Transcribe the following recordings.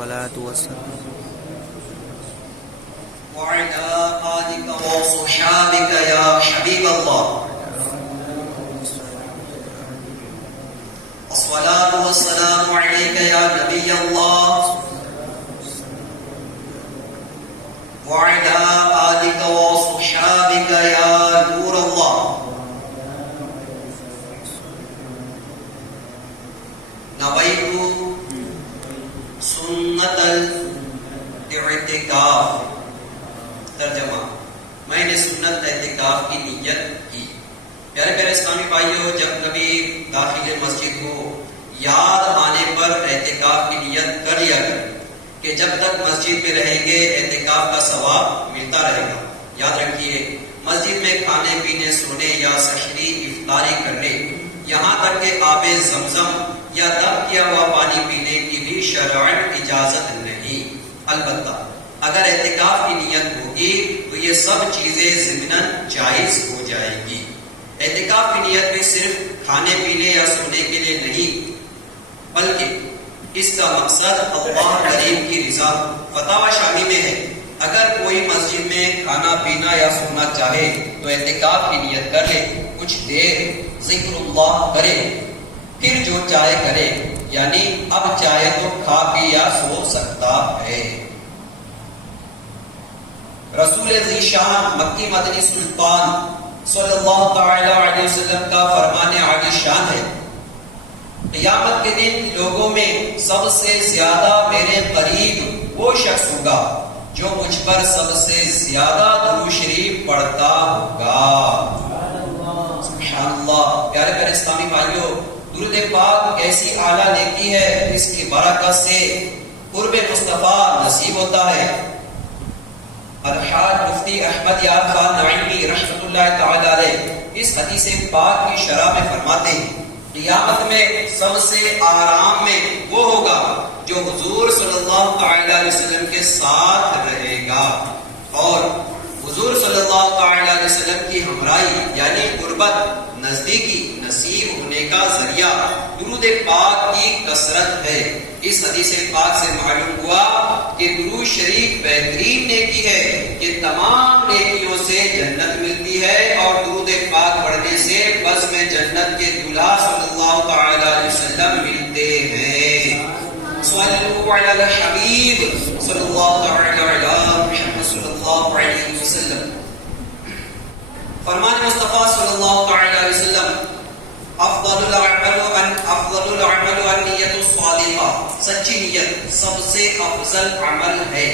الصلاة والسلام وعلى آلك وصحابك يا حبيب الله الصلاة والسلام عليك يا نبي الله وعلى آلك وصحابك يا نور الله نويت سنة الاعتکاف. ترجمہ: میں نے سنت اعتکاف کی نیت کی. پیارے پیارے اسلامی بھائیوں، جب نبی داخل مسجد ہو یاد آنے پر اعتکاف کی نیت کر لیا کریں کہ جب تک مسجد میں رہیں گے اعتکاف کا ثواب ملتا رہے گا. یاد رکھیے، مسجد میں کھانے پینے، سونے یا سحری افطاری کرنے، یہاں تک کہ آب زمزم یا دم کیا ہوا پانی پینے کی بھی شرعاً اجازت نہیں. البتہ اگر اعتکاف کی نیت ہوگی تو یہ سب چیزیں ضمناً جائز ہو جائے گی. اعتکاف کی نیت بھی صرف کھانے پینے یا سونے کے لیے نہیں، بلکہ اس کا مقصد اللہ کریم کی رضا. فتاوی شامی میں ہے، اگر کوئی مسجد میں کھانا پینا یا سونا چاہے تو اعتکاف کی نیت کر لے، کچھ دیر ذکر اللہ کرے، پھر جو چاہے کرے. یعنی اب چاہے تو کھا پی یا سو سکتا ہے. رسول ذیشان مکی مدنی سلطان صلی اللہ تعالی علیہ وسلم کا فرمان عالی شان ہے: قیامت کے دن لوگوں میں سب سے زیادہ میرے قریب وہ شخص ہوگا جو مجھ پر سب سے زیادہ درود شریف پڑھتا ہوگا. سبحان اللہ. پیارے پیارے اسلامی بھائیوں، درود پاک ایسی اعلیٰ نیکی ہے اس کی برکت سے قرب مصطفیٰ نصیب ہوتا ہے. الحاج مفتی احمد یار خان نعیمی رحمۃ اللہ تعالی علیہ اس حدیث پاک کی شرح میں فرماتے ہیں: قیامت میں سب سے آرام میں وہ ہوگا جو حضور صلی اللہ تعالی علیہ وسلم کے ساتھ رہے گا، اور حضور صلی اللہ تعالی علیہ وسلم کی ہمراہی یعنی قربت، نزدیکی نصیب ہونے کا ذریعہ درود پاک کی کثرت ہے. اس حدیث پاک سے معلوم ہوا کہ درود شریف بہترین نیکی ہے، یہ تمام نیکیوں سے جنت ملتی ہے، اور درود پاک پڑھنے سے بس میں جنت کے دلہا صلی اللہ تعالی علیہ وسلم ملتے ہیں. صلوا علی الحبیب صلی اللہ تعالی علی محمد صلی اللہ علیہ وسلم. فرمان مصطفیٰ صلی اللہ تعالی علیہ وسلم: افضل العمل النیت الصالحہ. سچی نیت سب سے افضل عمل ہے.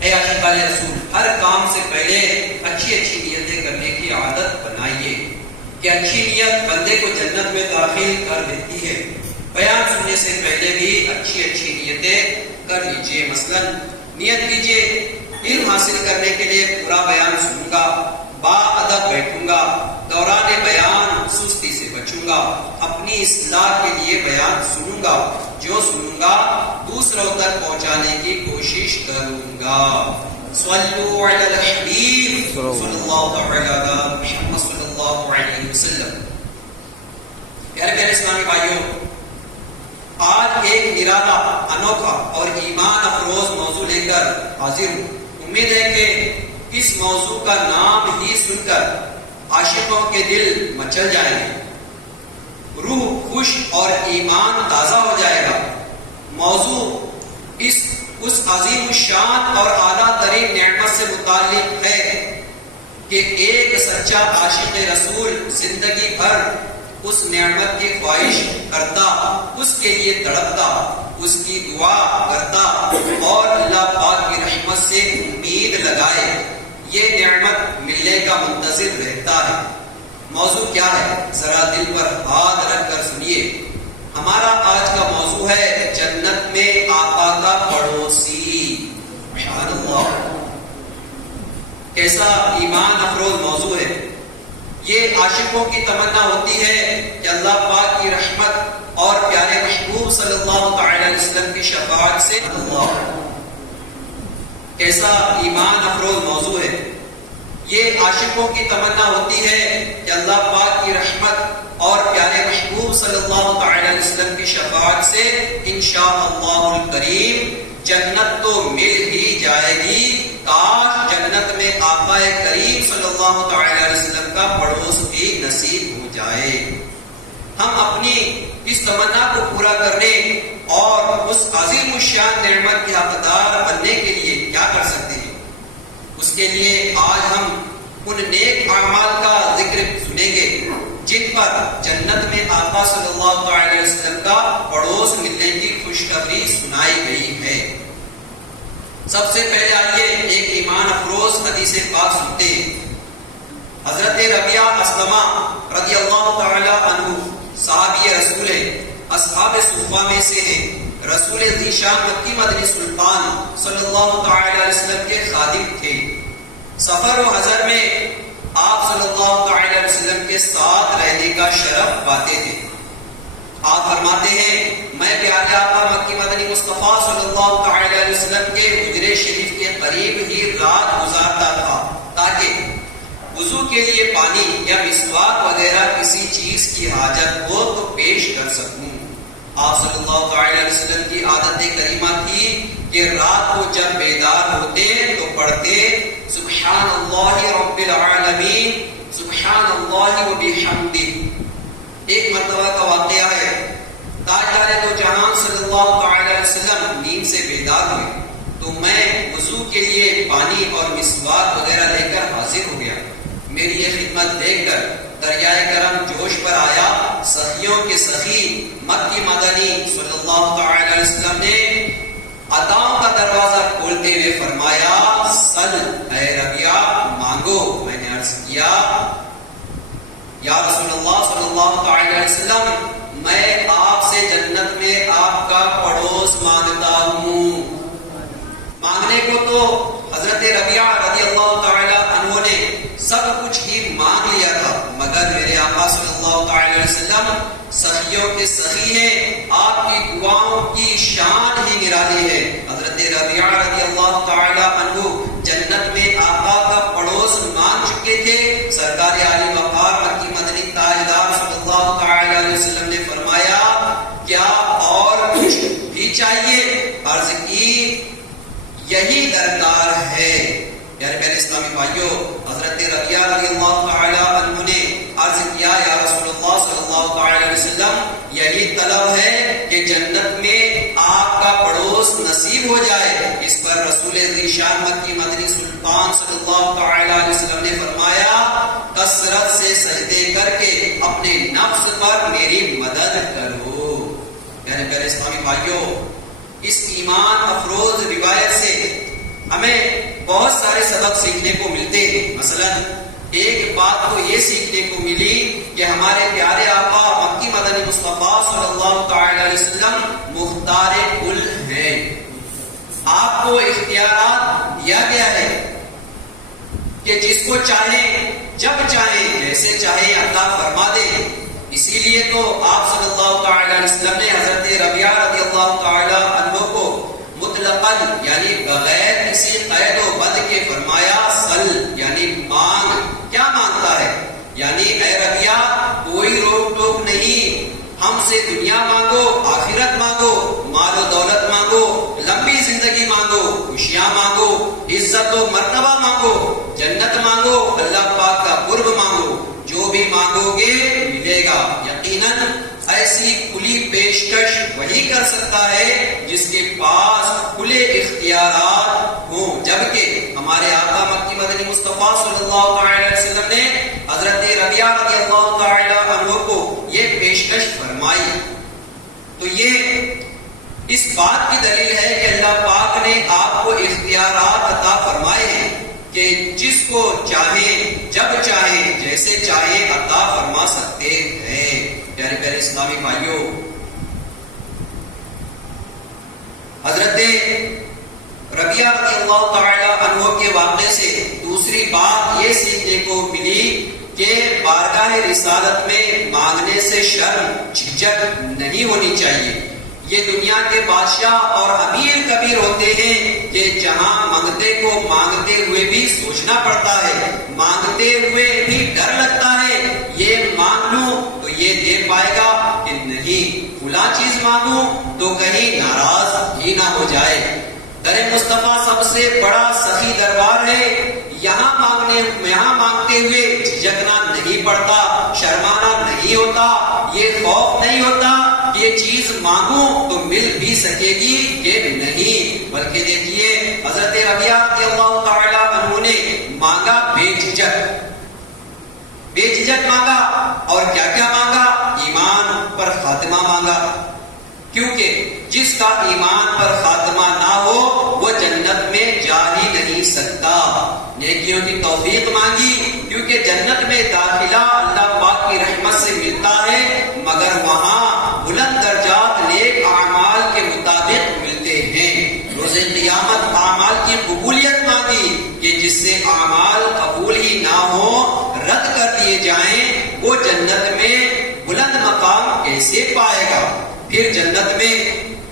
اے عاشقان رسول، ہر کام سے پہلے اچھی نیتیں کرنے کی عادت بنائیے کہ اچھی نیت بندے کو جنت میں داخل کر دیتی ہے. بیان سننے سے پہلے بھی اچھی نیتیں کر لیجئے. مثلا نیت کیجئے علم حاصل کرنے کے لیے پورا بیان سنوں گا، با ادب بیٹھوں گا، دوران بیان سستی سے بچوں گا، اپنی اصلاح کے لیے بیان سنوں گا، جو سنوں گا دوسروں تک پہنچانے کی کوشش کروں گا. صلوا علی الحبیب صلی اللہ تعالی علی محمد صلی اللہ علیہ وسلم. پیارے پیارے اسلامی بھائیوں، آج ایک نرالا، انوکھا اور ایمان افروز موضوع لے کر حاضر ہوں. امید ہے کہ اس موضوع کا نام ہی سن کر عاشقوں کے دل مچل جائیں گے، روح خوش اور ایمان تازہ ہو جائے گا. موضوع اس عظیم الشان اور اعلیٰ ترین نعمت سے متعلق ہے کہ ایک سچا عاشق رسول زندگی بھر اس نعمت کی خواہش کرتا، اس کے لیے تڑپتا، اس کی دعا کرتا اور اللہ پاک کی رحمت سے امید لگائے یہ نعمت ملنے کا منتظر رہتا ہے. موضوع کیا ہے؟ ذرا دل پر ہاتھ رکھ کر سنیے. ہمارا آج کا موضوع ہے جنت میں آقا کا پڑوسی. سبحان اللہ، کیسا ایمان افروز موضوع ہے. یہ عاشقوں کی تمنا ہوتی ہے کہ اللہ پاک کی رحمت اور پیارے محبوب صلی اللہ تعالی علیہ وسلم کی شفاعت سے. اللہ، کیسا ایمان افروز موضوع ہے. یہ عاشقوں کی تمنا ہوتی ہے کہ اللہ پاک کی رحمت اور پیارے محبوب صلی اللہ تعالی علیہ وسلم کی شفاعت سے انشاءاللہ الکریم جنت تو مل ہی جائے گی، کاش جنت میں آقا کریم صلی اللہ تعالی علیہ وسلم کا پڑوس بھی نصیب ہو جائے۔ ہم اپنی اس تمنا کو پورا کرنے اور اس عظیم الشان نعمت کے حقدار بننے کے لیے کیا کر سکتے ہیں؟ اس کے لیے آج ہم ان نیک اعمال کا ذکر سنیں گے جن پر جنت میں آقا صلی اللہ علیہ وسلم کا پڑوس ملنے کی خوشخبری سنائی گئی ہے۔ سب سے پہلے آئیے ایک ایمان افروز حدیث پاک سنتے ہیں۔ حضرت ربیعہ اسلمہ رضی اللہ تعالی عنہ صحابی رسول اصحاب صفہ میں سے ہیں۔ رسول ذیشان مکی مدنی سلطان صلی اللہ تعالی علیہ وسلم کے خادم تھے۔ سفر و حضر میں آپ صلی اللہ تعالی علیہ وسلم کے ساتھ رہنے کا شرف پاتے تھے۔ آپ فرماتے ہیں میں پیارے آقا مکی مدنی مصطفیٰ صلی اللہ تعالی علیہ وسلم کے حجرے شریف کے قریب ہی رات گزارتا تھا تاکہ وضو کے لیے پانی یا مسواک وغیرہ کسی چیز کی حاجت ہو تو پیش کر سکوں۔ آپ صلی اللہ تعالی علیہ وسلم کی عادت کریمہ تھی کہ رات کو جب بیدار ہوتے تو پڑھتے سبحان اللہ رب العالمین سبحان اللہ و بحمدہ۔ ایک مرتبہ کا واقعہ ہے، تاجدار دو جہان صلی اللہ تعالی علیہ وسلم نیند سے بیدار ہوئے تو میں وضو کے لیے پانی اور مسواک وغیرہ لے کر حاضر ہو گیا۔ میری یہ خدمت دیکھ کر دریائے کرم جوش پر آیا۔ سخیوں کے سخی مکی مدنی صلی اللہ تعالی علیہ وسلم نے عطاؤں کا دروازہ کھولتے ہوئے فرمایا سل اے ربیعہ مانگو۔ میں نے عرض کیا یا رسول اللہ صلی اللہ تعالی علیہ وسلم میں آپ سے جنت میں آپ کا پڑوس مانگتا ہوں۔ مانگنے کو تو حضرت ربیعہ رضی اللہ تعالی عنہ نے سب کچھ ہی مانگ لیا تھا، مگر میرے آقا صلی اللہ تعالی علیہ وسلم سخیوں کے سخی ہیں، آپ کی دعاؤں کی شان ہی نرالی ہے۔ حضرت ربیعہ رضی اللہ تعالی عنہ جنت میں آقا کا پڑوس مانگ چکے تھے۔ سرکار عالی وقار مکی مدنی تاجدار صلی اللہ تعالی علیہ وسلم نے فرمایا کیا اور کچھ بھی چاہیے؟ عرض کی یہی درکار ہے۔ پیارے پیارے اسلامی بھائیوں، حضرت ربیعہ رضی اللہ تعالی عنہ نے عرض کیا یا رسول اللہ صلی اللہ تعالی علیہ وسلم یہی طلب ہے کہ جنت میں آپ کا پڑوس نصیب ہو جائے۔ اس پر رسول ذیشان مکی مدنی سلطان صلی اللہ تعالی علیہ وسلم نے فرمایا کثرت سے سجدے کر کے اپنے نفس پر میری مدد کرو۔ پیارے پیارے اسلامی بھائیوں، اس ایمان افروز روایت سے ہمیں بہت سارے سبق سیکھنے کو ملتے ہیں۔ مثلا ایک بات تو یہ سیکھنے کو ملی کہ ہمارے پیارے آقا مکی مدنی مصطفیٰ صلی اللہ تعالی علیہ وسلم مختار کل ہیں۔ آپ کو اختیارات دیا گیا ہے کہ جس کو چاہیں جب چاہیں جیسے چاہیں عطا فرما دے۔ اسی لیے تو آپ صلی اللہ تعالی علیہ وسلم نے حضرت ربیعہ رضی اللہ تعالی عنہ کو مطلقاً یعنی بغیر کسی قید و بند کے فرمایا سل یعنی مانگ۔ کیا مانگتا ہے؟ یعنی اے ربیعہ کوئی روک ٹوک نہیں، ہم سے دنیا مانگو، آخرت مانگو، مال و دولت مانگو، لمبی زندگی مانگو، خوشیاں مانگو، عزت و مرتبہ مانگو، جنت مانگو، اللہ پاک کا قرب مانگو، جو بھی مانگو گے ملے گا۔ یقیناً ایسی کھلی پیشکش وہی کر سکتا ہے جس کے پاس کھلے اختیارات ہوں، جبکہ ہمارے آقا مکی مدنی مصطفیٰ صلی اللہ تعالی علیہ وسلم نے حضرت ربیعہ رضی اللہ تعالی عنہ کو یہ پیشکش فرمائی۔ تو یہ اس بات کی دلیل ہے کہ اللہ پاک نے آپ کو اختیارات عطا فرمائے ہیں کہ جس کو چاہیں جب چاہیں جیسے چاہیں عطا فرما سکتے ہیں۔ پیارے پیارے اسلامی بھائیوں، حضرت ربیعہ رضی اللہ تعالی عنہ کے واقعے سے دوسری بات یہ سیکھنے کو ملی کہ بارگاہ رسالت میں مانگنے سے شرم جھجک نہیں ہونی چاہیے۔ یہ دنیا کے بادشاہ اور امیر کبیر ہوتے ہیں کہ جہاں مانگتے کو مانگتے ہوئے بھی سوچنا پڑتا ہے، مانگتے ہوئے بھی ڈر لگتا ہے یہ مانگ لوں تو یہ دے پائے گا کہ نہیں، فلاں چیز مانگوں تو کہیں ناراض ہی نہ ہو جائے۔ در مصطفیٰ سب سے بڑا سخی دربار ہے، یہاں مانگتے ہوئے جھجکنا نہیں پڑتا، شرمانا نہیں ہوتا، یہ خوف نہیں ہوتا کہ یہ چیز مانگوں تو مل بھی سکے گی کہ نہیں، بلکہ دیکھیے حضرت ربیعہ رضی اللہ تعالی عنہ نے مانگا بے جھجک مانگا، اور کیا کیا مانگا؟ ایمان پر خاتمہ مانگا، کیونکہ جس کا ایمان پر خاتمہ نہ ہو وہ جنت میں جا ہی نہیں سکتا۔ نیکیوں کی توفیق مانگی، کیونکہ جنت میں داخلہ اللہ پاک کی رحمت سے ملتا ہے، مگر وہاں بلند درجات نیک اعمال کے مطابق ملتے ہیں۔ روز قیامت اعمال کی قبولیت مانگی کہ جس سے اعمال قبول ہی نہ ہو، رد کر دیے جائیں، وہ جنت میں بلند مقام کیسے پائے گا؟ پھر جنت میں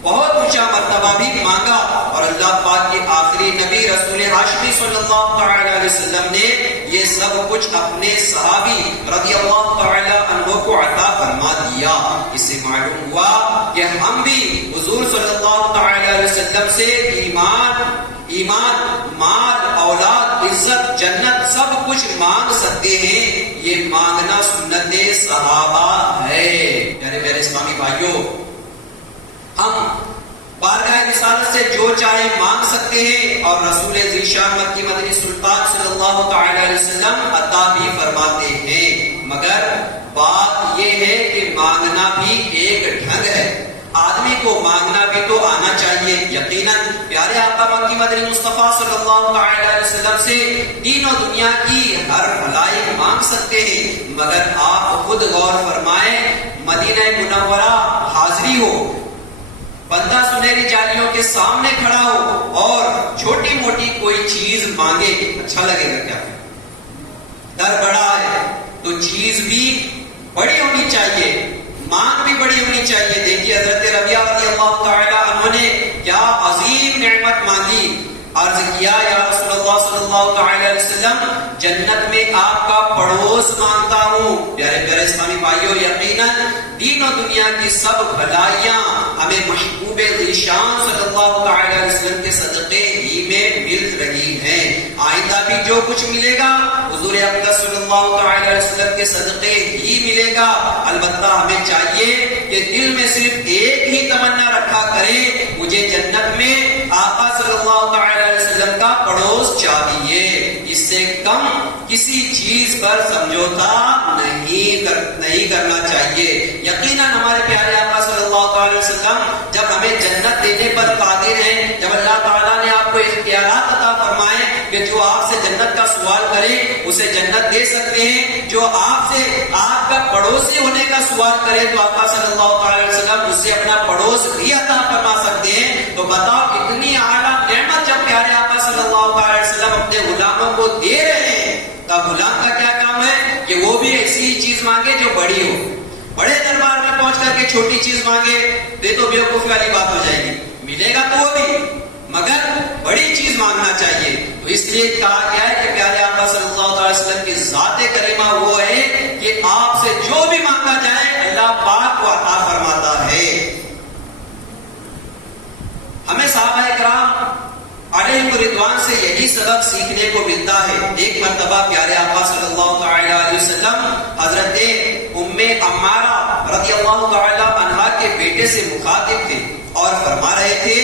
بہت اونچا مرتبہ بھی مانگا، اور اللہ پاک کے آخری نبی رسول ہاشمی صلی اللہ تعالی علیہ وسلم نے یہ سب کچھ اپنے صحابی رضی اللہ تعالی عنہ کو عطا فرما دیا۔ اس سے معلوم ہوا کہ ہم بھی حضور صلی اللہ تعالی علیہ وسلم سے ایمان، مال، اولاد، عزت، جنت سب کچھ مانگ سکتے ہیں۔ یہ مانگنا سنت صحابہ ہے۔ پیارے اسلامی بھائیوں، ہم بارگاہ رسالت سے جو چاہے مانگ سکتے ہیں، اور رسول ذیشان مکی مدنی سلطان صلی اللہ تعالی علیہ وسلم عطا بھی فرماتے ہیں، مگر بات یہ ہے کہ مانگنا بھی ایک ڈھنگ ہے۔ آدمی کو مانگنا بھی تو آنا چاہیے۔ یقیناً پیارے آقا مکی مدنی مصطفیٰ صلی اللہ تعالی علیہ وسلم سے دین و دنیا کی ہر بھلائی مانگ سکتے ہیں، مگر آپ خود غور فرمائیں، مدینہ منورہ حاضری ہو، بندہ سنہری جالیوں کے سامنے کھڑا ہو اور چھوٹی موٹی کوئی چیز مانگے، اچھا لگے گا کیا؟ در بڑا ہے تو چیز بھی بڑی ہونی چاہیے، مانگ بھی بڑی ہونی چاہیے۔ دیکھیے حضرت ربیعہ رضی اللہ تعالی عنہ نے کیا عظیم نعمت مانگی، عرض کیا یا رسول اللہ صلی اللہ تعالی علیہ وسلم، جنت میں آپ کا پڑوس مانگتا ہوں۔ پیارے اسلامی بھائیوں، یقیناً دین و دنیا کی سب بھلائیاں ہمیں محبوب ذیشان صلی اللہ تعالی علیہ وسلم کے صدقے ہی میں مل رہی ہیں۔ آئندہ بھی جو کچھ ملے گا حضور اقدس صلی اللہ تعالی علیہ وسلم کے صدقے ہی ملے گا۔ البتہ ہمیں چاہیے کہ دل میں صرف ایک ہی تمنا رکھا کرے، مجھے جنت میں آقا صلی اللہ تعالی علیہ وسلم کا پڑوس چاہیے، اس سے کم کسی چیز پر سمجھوتا نہیں کرنا چاہیے۔ یقیناً ہمارے پیارے آقا صلی اللہ تعالی وسلم جب ہمیں جنت دینے پر قادر ہیں، جب اللہ تعالیٰ نے آپ کو اختیارات عطا فرمائے کہ جو آپ سے جنت کا سوال کرے اسے جنت دے سکتے ہیں، جو آپ سے آپ کا پڑوسی ہونے کا سوال کرے تو آقا صلی اللہ تعالی وسلم اس سے اپنا پڑوس بھی عطا فرما سکتے ہیں۔ تو بتاؤ اتنی اعلیٰ نعمت جب پیارے آقا صلی اللہ تعالی وسلم اپنے غلاموں کو دے رہے ہیں، تب غلام کا کیا کام ہے کہ وہ بھی ایسی چیز مانگے جو بڑی ہو۔ بڑے دربار میں پہنچ کر کے چھوٹی چیز مانگے دے تو بیوقوفی والی بات ہو جائے گی، ملے گا تو وہ بھی، مگر بڑی چیز مانگنا چاہیے۔ تو اس لیے کہا گیا ہے کہ پیارے آقا صلی اللہ علیہ وسلم کی ذات کریمہ وہ ہے کہ آپ سے جو بھی مانگا جائے اللہ پاک کو عطا فرماتا ہے۔ ہمیں صحابہ کرام علیہم رضوان سے یہی سبق سیکھنے کو ملتا ہے۔ ایک مرتبہ پیارے آقا صلی اللہ تعالی علیہ وسلم حضرت ام عمارہ رضی اللہ تعالی عنہا کے بیٹے سے مخاطب تھے اور فرما رہے تھے،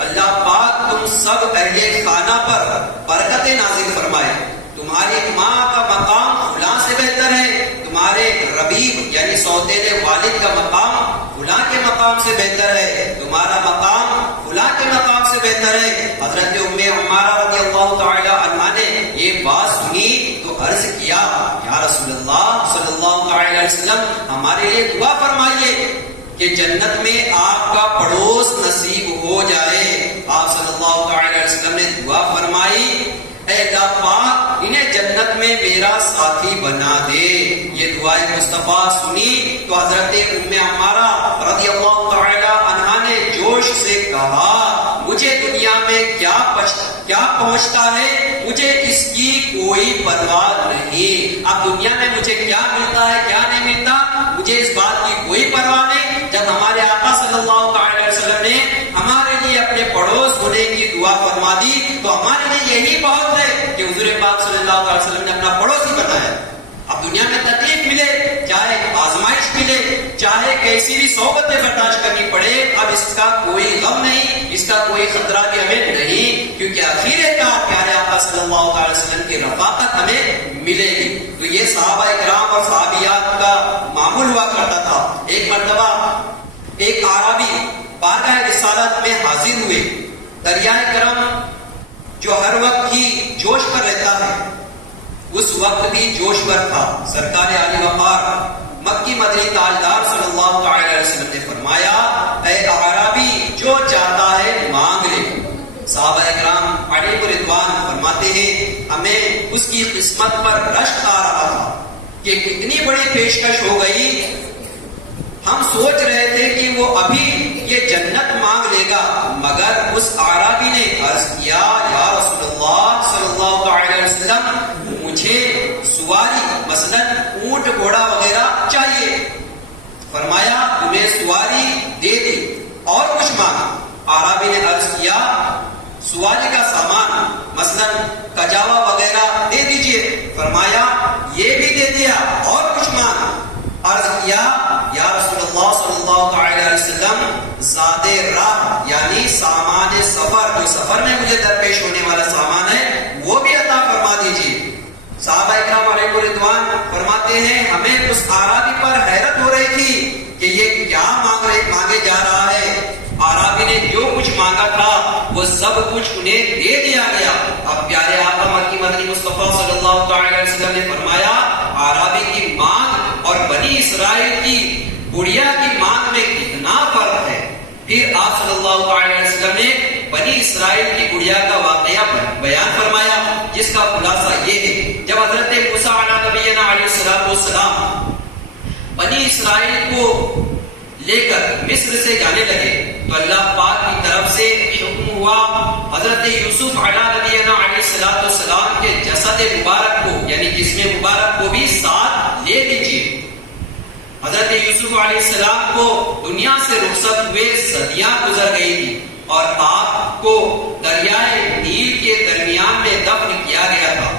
اللہ پاک تم سب اہل خانہ پر برکتیں نازل فرمائے، تمہاری ماں کا مقام فلاں سے بہتر ہے، تمہارے ربیب یعنی سوتیلے والد کا مقام فلاں کے مقام سے بہتر ہے، تمہارا مقام فلاں کے مقام سے بہتر ہے۔ حضرت ام عمارہ رضی اللہ تعالی عنہا نے یہ بات سنی تو عرض کیا، یا رسول اللہ صلی اللہ تعالی علیہ وسلم ہمارے لیے دعا فرمائیے کہ جنت میں آپ کا پڑوس نصیب ہو جائے۔ آپ صلی اللہ تعالی علیہ وسلم نے دعا فرمائی، اے اللہ پاک انہیں جنت میں میرا ساتھی بنا دے۔ یہ دعائے مصطفیٰ سنی تو حضرت ام عمارہ رضی اللہ تعالی عنہا نے جوش سے کہا، مجھے دنیا میں کیا پہنچتا ہے، مجھے اس کی کوئی پرواہ نہیں۔ اب دنیا میں مجھے کیا ملتا ہے کیا نہیں ملتا مجھے اس بات کی کوئی پرواہ نہیں۔ جب ہمارے آقا صلی اللہ تعالی وسلم نے ہمارے لیے اپنے پڑوس ہونے کی دعا فرما دی تو ہمارے لیے یہی بہت ہے کہ حضور پاک صلی اللہ علیہ وسلم نے اپنا پڑوسی بتایا. اب دنیا میں تکلیف ملے, چاہے آزمائش ملے, چاہے کیسی بھی صحبتیں برداشت کرنی پڑے, اب اس کا کوئی غم نہیں, اس کا کوئی خطرہ بھی ہمیں نہیں, کیونکہ آخر کار پیارے آقا صلی اللہ علیہ وسلم کی رفاقت ہمیں ملے گی. تو یہ صحابہ کرام اور صحابیات کا معمول ہوا کرتا تھا. ایک مرتبہ ایک عربی بارگاہ رسالت میں حاضر ہوئے. دریائے کرم جو ہر وقت ہی جوش پر رہتا ہے, اس وقت بھی جوش پر تھا. سرکار عالی وقار مکی مدنی تاجدار صلی اللہ علیہ وسلم نے فرمایا, اے اعرابی جو چاہتا ہے مانگ لے. صحابہ کرام علیہ رضوان فرماتے ہیں ہمیں اس کی قسمت پر رشک آ رہا تھا کہ کتنی بڑی پیشکش ہو گئی. ہم سوچ رہے تھے کہ وہ ابھی یہ جنت مانگ لے گا, مگر اس اعرابی نے عرض کیا, یا رسول اللہ صلی اللہ علیہ وسلم مجھے سواری مثلا اونٹ گھوڑا وغیرہ چاہیے. فرمایا تمہیں سواری دے دی, اور کچھ مانگا. اعرابی نے عرض کیا سواری کا سامان مثلا کجاوا وغیرہ دے دیجئے. فرمایا یہ بھی دے دیا, اور کچھ مانگا. عرض کیا یا رسول اللہ صلی اللہ علیہ وسلم زاد راہ یعنی سامان سفر, جو سفر میں مجھے درپیش ہونے والا سامان ہے وہ بھی عطا فرما دیجیے. صحابہ اکرام علیہ رضوان فرماتے ہیں ہمیں اس اعرابی پر حیرت ہو رہی تھی کہ یہ کیا مانگے جا رہا ہے. اعرابی نے جو کچھ مانگا تھا وہ سب کچھ انہیں دے دیا گیا. اب پیارے آقا مکی مدنی مصطفیٰ صلی اللہ علیہ وسلم نے فرمایا اعرابی کی مانگ اور بنی اسرائیل کی گڑیا کی مانگ میں کتنا فرق ہے. پھر آپ صلی اللہ علیہ وسلم نے بنی اسرائیل کی گڑیا کا واقعہ بیان فرمایا, جس کا خلاصہ یہ ہے جب حضرت موسیٰ علیہ نبینا علیہ السلام بنی اسرائیل کو لے کر مصر سے جانے لگے تو اللہ پاک کی طرف سے حکم ہوا حضرت یوسف علیہ نبینا علیہ السلام کے جسد مبارک کو یعنی جسم مبارک کو بھی ساتھ لے لیجیے. حضرت یوسف علیہ السلام کو دنیا سے رخصت ہوئے صدیاں گزر گئی تھی اور آپ کو دریائے نیل کے درمیان میں دفن کیا گیا تھا.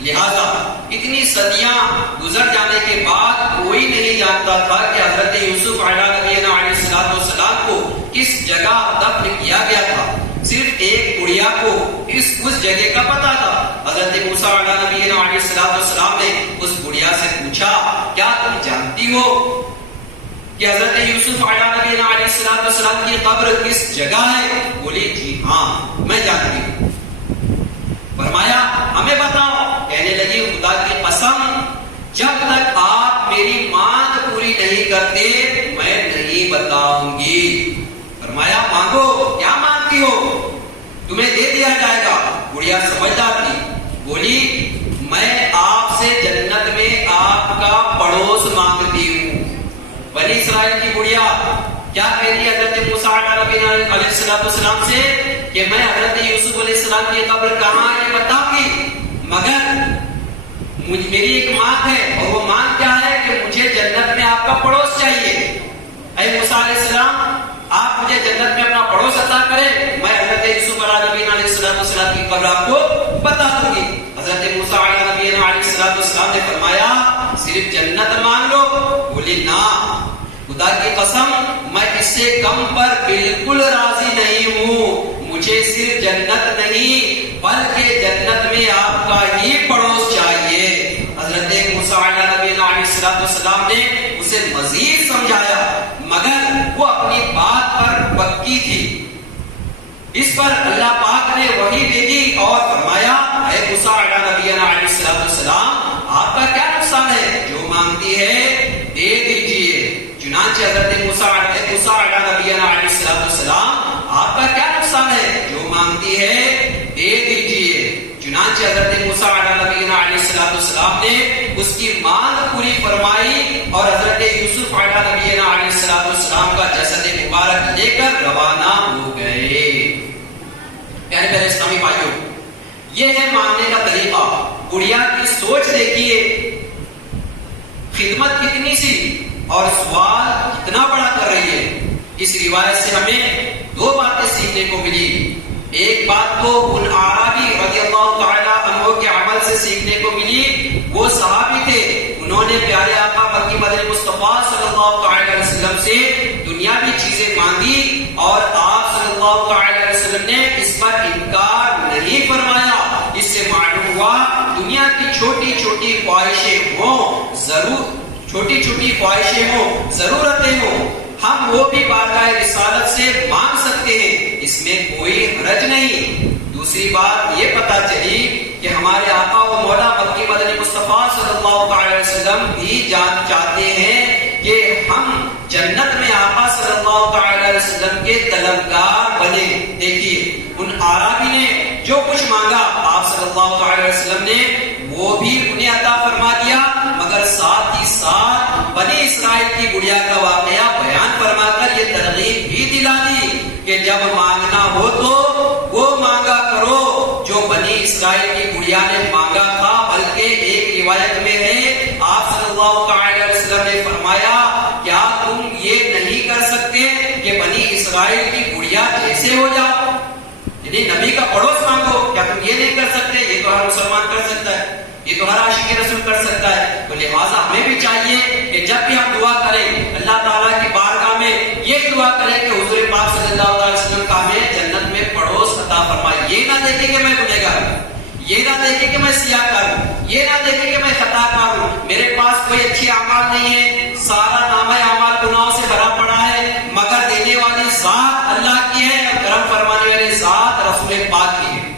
لہذا اتنی صدیاں گزر جانے کے بعد کوئی نہیں جانتا تھا کہ حضرت یوسف علیہ السلام کو کس جگہ دفن کیا گیا تھا. صرف ایک گڑیا کو اس جگہ کا پتا تھا. حضرت موسیٰ علیہ السلام نے اس گڑیا سے پوچھا کیا تم جانتی ہو کہ حضرت یوسف علیہ السلام کی قبر کس جگہ ہے؟ بولی جی ہاں میں جانتی ہوں. فرمایا ہمیں بتاؤ. کہنے لگی خدا کی قسم جب تک آپ میری مانگ پوری نہیں کرتے میں نہیں بتاؤں گی. فرمایا مانگو, کیا مانگتی ہو؟ تمہیں دے دیا جائے گا. گڑیا سمجھدار تھی, بولی میں آپ سے جنت میں آپ کا پڑوس مانگتی ہوں. بنی اسرائیل کی گڑیا کیا کہتی ہے حضرت موسیٰ علیہ السلام سے کہ میں حضرت یوسف علیہ السلام کی قبر کہاں ہے بتاؤں گی, مگر میری ایک مانگ ہے اور وہ مانگ کیا ہے کہ مجھے جنت میں آپ کا پڑوس چاہیے. اے موسیٰ علیہ السلام آپ مجھے جنت میں اپنا پڑوس عطا کریں, میں حضرت یوسف علیہ السلام کی قبر آپ کو بتا دوں گی. حضرت موسیٰ علیہ السلام نے فرمایا صرف جنت مانگ لو. بولی نا خدا کی قسم میں اس سے کم پر بالکل راضی نہیں ہوں. مجھے صرف جنت نہیں بلکہ جنت میں آپ کا ہی پڑوس چاہیے. حضرت موسیٰ علیہ السلام نے اسے مزید سمجھایا مگر وہ اپنی بات پر پکی تھی. اس پر اللہ پاک نے وحی بھیجی اور فرمایا اے موسیٰ علیہ السلام آپ کا کیا نقصان ہے, جو مانگتی ہے دے دیجیے. چنانچہ حضرت موسیٰ علیہ السلام آپ کا کیا نقصان ہے, جو مانگتی ہے دے دیجیے. چنانچہ حضرت موسیٰ علیہ السلام نے اس کی مانگ پوری فرمائی اور حضرت یوسف علیہ السلام کا جسد مبارک لے کر روانہ ہو گئے. پیارے پیارے اسلامی بھائیوں, یہ ہے مانگنے کا طریقہ. گڑیا کی سوچ دیکھیے, خدمت کتنی سی اور سوال کتنا بڑا کر رہی ہے. اس روایت سے ہمیں دو باتیں سیکھنے کو ملی. ایک بات تو ان اعرابی رضی اللہ تعالی عنہ کے عمل سے سیکھنے کو ملی، وہ صحابی تھے، انہوں نے پیارے آقا مکی مدنی مصطفیٰ صلی اللہ تعالی علیہ وسلم سے دنیاوی چیزیں مانگی اور آپ صلی اللہ تعالی علیہ وسلم نے اس پر انکار نہیں فرمایا۔ اس سے معلوم ہوا دنیا کی چھوٹی چھوٹی خواہشیں ہوں، چھوٹی چھوٹی خواہشیں ہوں، ضرورتیں ہوں، ہم وہ بھی بارگاہ رسالت سے مانگ سکتے ہیں، اس میں کوئی حرج نہیں۔ دوسری بات یہ پتہ چلی کہ ہمارے آقا و مولا مکی مدنی مصطفیٰ صلی اللہ علیہ وسلم بھی جان چاہتے ہیں کہ ہم جنت میں آقا صلی اللہ علیہ وسلم کے طلبگار بنے۔ دیکھیے ان اعرابی نے جو کچھ مانگا آپ صلی اللہ علیہ وسلم نے وہ بھی انہیں عطا فرما دیا، مگر ساتھ ہی ساتھ بنی اسرائیل کی گڑیا کا واقعہ بیان فرما کر یہ ترغیب بھی دلا دی کہ جب مانگنا ہو تو وہ مانگا کرو جو بنی اسرائیل کی گڑیا نے مانگا تھا۔ بلکہ ایک روایت میں ہے آپ صلی اللہ علیہ وسلم نے فرمایا کیا تم یہ نہیں کر سکتے کہ بنی اسرائیل کی گڑیا جیسے ہو جاؤ، یعنی نبی کا پڑوس مانگو، کیا تم یہ نہیں کر سکتے؟ یہ تو ہر مسلمان کر سکتا ہے، یہ تو ہر عاشق رسول کر سکتا ہے۔ تو لہٰذا ہمیں بھی چاہیے کہ جب بھی ہم دعا کریں اللہ تعالیٰ کی بارگاہ میں یہ دعا کریں کہ حضور پاک صلی اللہ علیہ وسلم کا ہمیں جنت میں پڑوس عطا فرمائے۔ یہ نہ دیکھیں کہ میں گنہگار ہوں، یہ نہ دیکھیں کہ میں سیاہ کار ہوں، یہ نہ دیکھیں کہ میں خطا کار ہوں، میرے پاس کوئی اچھی اعمال نہیں ہے، سارا نامہ اعمال گناہوں سے بھرا پڑا ہے، مگر دینے والی ذات اللہ کی ہے اور کرم فرمانے والی ذات رسول پاک کی ہے۔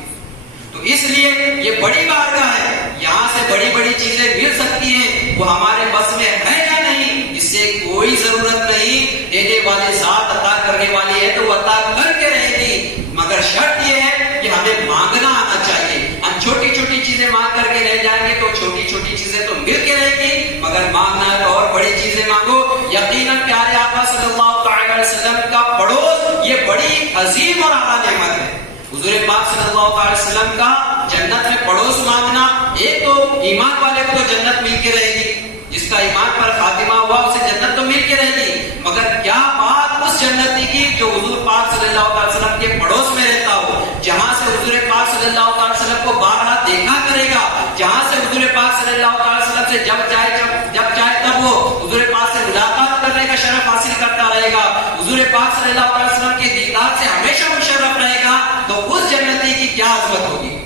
تو اس لیے یہ بڑی بارگاہ ہے، یہاں سے بڑی بڑی چیزیں مل سکتی ہیں، وہ ہمارے بس میں ہے یا نہیں اس سے کوئی ضرورت نہیں، دینے والے ذات عطا کرنے والی ہے تو وہ عطا کر کے رہے گی، مگر شرط یہ ہے کہ ہمیں مانگنا آنا چاہیے۔ ہم چھوٹی چھوٹی چیزیں مانگ کر کے رہ جائیں گے تو چھوٹی چھوٹی چیزیں تو مل کے رہے گی، مگر مانگنا ہے تو اور بڑی چیزیں مانگو۔ یقیناً پیارے آقا صلی اللہ تعالی علیہ وسلم کا پڑوس یہ بڑی عظیم اور اعلیٰ نعمت ہے۔ حضور پاک صلی اللہ علیہ وسلم کا جنت میں پڑوس مانگنا، ایک تو ایمان والے کو جنت مل کے رہے گی، جس کا ایمان پر خاتمہ ہوا اسے جنت تو مل کے رہے گی، مگر کیا بات اس جنتی کی جو حضور پاک صلی اللہ علیہ وسلم کے پڑوس میں رہتا ہو، جہاں سے حضور پاک صلی اللہ علیہ وسلم کو بارہا دیکھا کرے گا، جہاں سے حضور پاک صلی اللہ علیہ وسلم سے جب چاہے تب وہ حضور پاک سے ملاقات کرنے کا شرف حاصل کرتا رہے گا، حضور پاک صلی اللہ علیہ وسلم کے دیدار سے ہمیشہ مشرف رہے گا، تو اس جنتی کی کیا عظمت ہوگی۔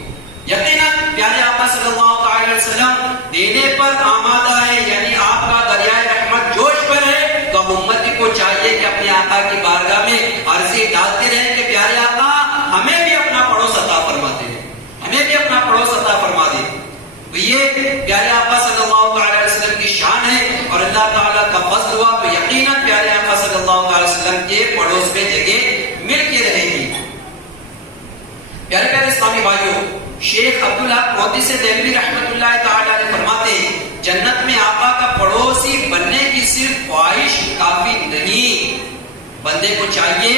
یقیناً پیارے آقا صلی اللہ علیہ وسلم دینے پر آمادہ ہے، یعنی آپ کا دریائے رحمت جوش پر ہے، تو اب امتی کو چاہیے کہ اپنے آقا کی بارگاہ میں عرضی ڈالتے رہیں کہ پیارے آقا ہمیں بھی اپنا پڑوس عطا فرما دے، ہمیں بھی اپنا پڑوس عطا فرما دے۔ تو یہ پیارے آقا صلی اللہ علیہ وسلم کی شان ہے، اور اللہ تعالیٰ کا فضل ہوا تو یقیناً پیارے آقا صلی اللہ علیہ وسلم کے پڑوس میں جگہ مل کے رہے گی۔ پیارے پیارے اسلامی بھائیوں، شیخ عبدالحق محدث دہلوی رحمۃ اللہ تعالی علیہ فرماتے ہیں جنت میں آقا کا پڑوسی بننے کی صرف خواہش کافی نہیں، بندے کو چاہیے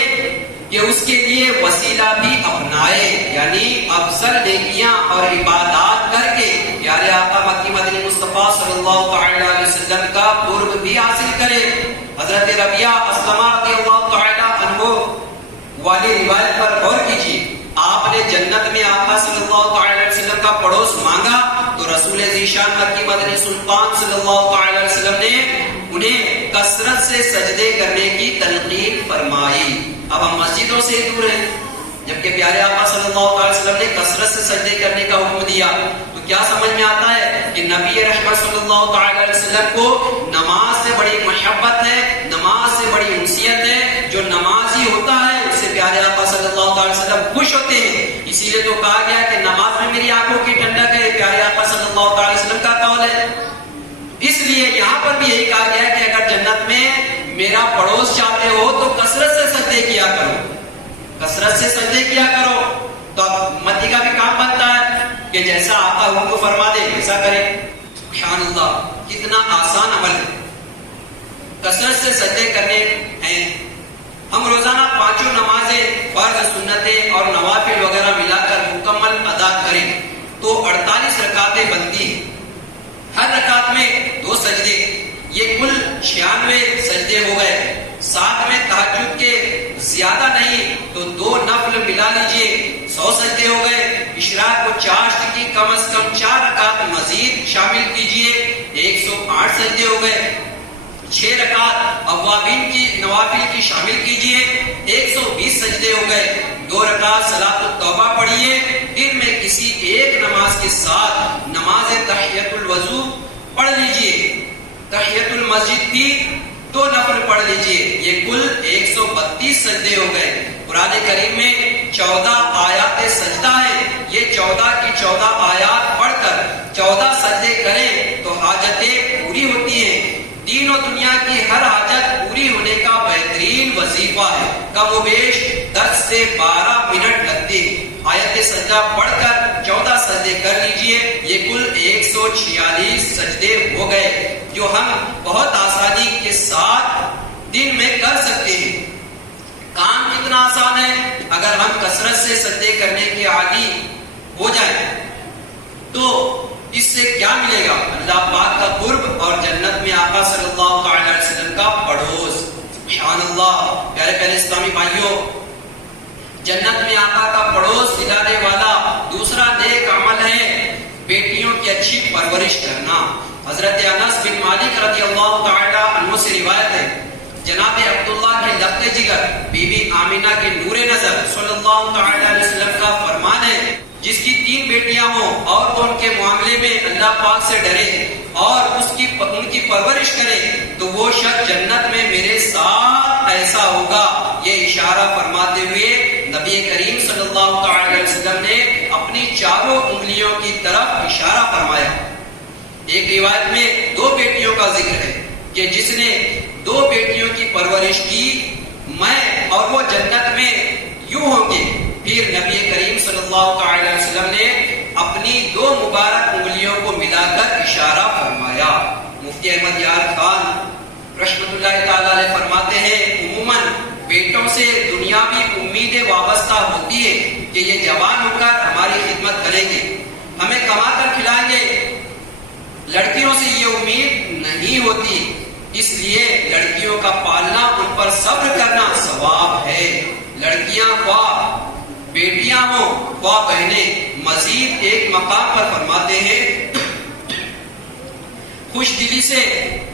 کہ اس کے لیے وسیلہ بھی اپنائے، یعنی افضل نیکیاں اور عبادات کر کے پیارے آقا مکی مدنی مصطفیٰ صلی اللہ تعالی علیہ وسلم کا قرب بھی حاصل کرے۔ حضرت ربیعہ اسلمہ رضی اللہ تعالی عنہ والی روایت پر غور کیجیے، آپ نے جنت میں آقا صلی اللہ علیہ وسلم کا پڑوس مانگا تو رسول ذیشان مکی مدنی سلطان صلی اللہ علیہ وسلم نے انہیں کثرت سے سجدے کرنے کی تلقین فرمائی۔ اب ہم مسجدوں سے دور ہیں، جبکہ پیارے آقا صلی اللہ علیہ وسلم نے کثرت سے سجدے کرنے کا حکم دیا، تو کیا سمجھ میں آتا ہے کہ نبی رحمت صلی اللہ علیہ وسلم کو نماز سے بڑی محبت ہے، نماز سے بڑی انسیت ہے، جو نمازی ہوتا ہے اس سے پیارے آقا صلی اللہ علیہ وسلم خوش ہوتے ہیں۔ اسی لیے تو کہا گیا کہ نماز میں میری آنکھوں کی ٹھنڈک ہے، پیارے آقا صلی اللہ علیہ وسلم کا قول ہے۔ اس لیے یہاں پر بھی یہی کہا گیا کہ اگر جنت میں میرا پڑوس چاہتے ہو تو کثرت سے سجدے کیا کرو، کثرت سے سجدے کیا کرو۔ تو اب امتی کا بھی کام بنتا ہے کہ جیسا آقا ان کو فرما دے ویسا کرے۔ سبحان اللہ، کتنا آسان عمل ہے، کثرت سے سجدے کرنے ہیں۔ ہم روزانہ پانچوں نمازیں فرض، سنتیں اور نوافل وغیرہ ملا کر مکمل ادا کریں تو 48 رکعتیں بنتی ہیں، ہر رکعت میں 2 سجدے، یہ کل 96 سجدے ہو گئے۔ ساتھ میں تہجد کے زیادہ نہیں تو 2 نفل ملا لیجئے، 100 سجدے ہو گئے۔ اشراق و چاشت کی کم از کم 4 رکعت مزید شامل کیجئے، 108 سجدے ہو گئے۔ 6 رکعت اوابین کی نوافل کی شامل کیجئے، 120 سجدے ہو گئے۔ 2 رکعت صلاۃ التوبہ پڑھیے، دن میں کسی ایک نماز کے ساتھ نماز تحیۃ الوضو پڑھ لیجئے۔ تحیۃ المسجد کی 2 نفل پڑھ لیجئے، یہ کل 132 سجدے ہو گئے۔ قرآن کریم میں 14 آیات سجدہ ہے، یہ 14 کی 14 آیات پڑھ کر 14 سجدے کریں تو حاجتیں پوری ہوتی ہیں۔ دین و دنیا کی ہر حاجت پوری ہونے کا بہترین وظیفہ ہے۔ کم و بیش 10 سے 12 منٹ لگتے ہیں۔ آیت سجدہ پڑھ کر 14 سجدے کر لیجئے، یہ کل 146 سجدے ہو گئے، جو ہم بہت آسانی کے ساتھ دن میں کر سکتے ہیں۔ کام کتنا آسان ہے، اگر ہم کثرت سے سجدے کرنے کے عادی ہو جائیں تو اس سے کیا ملے گا؟ اللہ پاک کا قرب اور جنت میں آقا صلی اللہ علیہ وسلم کا پڑوس۔ سبحان اللہ، پیارے پیارے اسلامی بھائیوں، جنت میں آقا کا پڑوس دلانے والا دوسرا نیک عمل ہے بیٹیوں کی اچھی پرورش کرنا۔ حضرت انس بن مالک رضی اللہ تعالی عنہ سے روایت ہے، جناب عبداللہ کے لخت جگر بی بی آمینہ کے نور نظر صلی اللہ تعالی علیہ وسلم کا فرمان ہے، جس کی 3 بیٹیاں ہوں اور وہ ان کے معاملے میں اللہ پاک سے ڈرے اور ان کی پرورش کرے تو وہ شخص جنت میں میرے ساتھ ایسا ہوگا۔ یہ اشارہ فرماتے ہوئے نبی کریم صلی اللہ تعالی علیہ وسلم نے اپنی 4 انگلیوں کی طرف اشارہ فرمایا۔ ایک روایت میں 2 بیٹیوں کا ذکر ہے کہ جس نے 2 بیٹیوں کی پرورش کی، میں اور وہ جنت میں یوں ہوں گے۔ پھر نبی کریم صلی اللہ تعالی علیہ وسلم نے اپنی 2 مبارک انگلیوں کو ملا کر اشارہ فرمایا۔ مفتی احمد یار خان رحمۃ اللہ تعالی علیہ فرماتے ہیں، عموماً بیٹوں سے دنیاوی امیدیں وابستہ ہوتی ہے کہ یہ جوان ہو کر ہماری خدمت کریں گے، ہمیں کما کر کھلائیں گے۔ لڑکیوں سے یہ امید نہیں ہوتی، اس لیے لڑکیوں کا پالنا، ان پر صبر کرنا ثواب ہے۔ لڑکیاں خواہ بیٹیاں ہوں خواہ بہنیں، مزید ایک مقام پر فرماتے ہیں، خوش دلی سے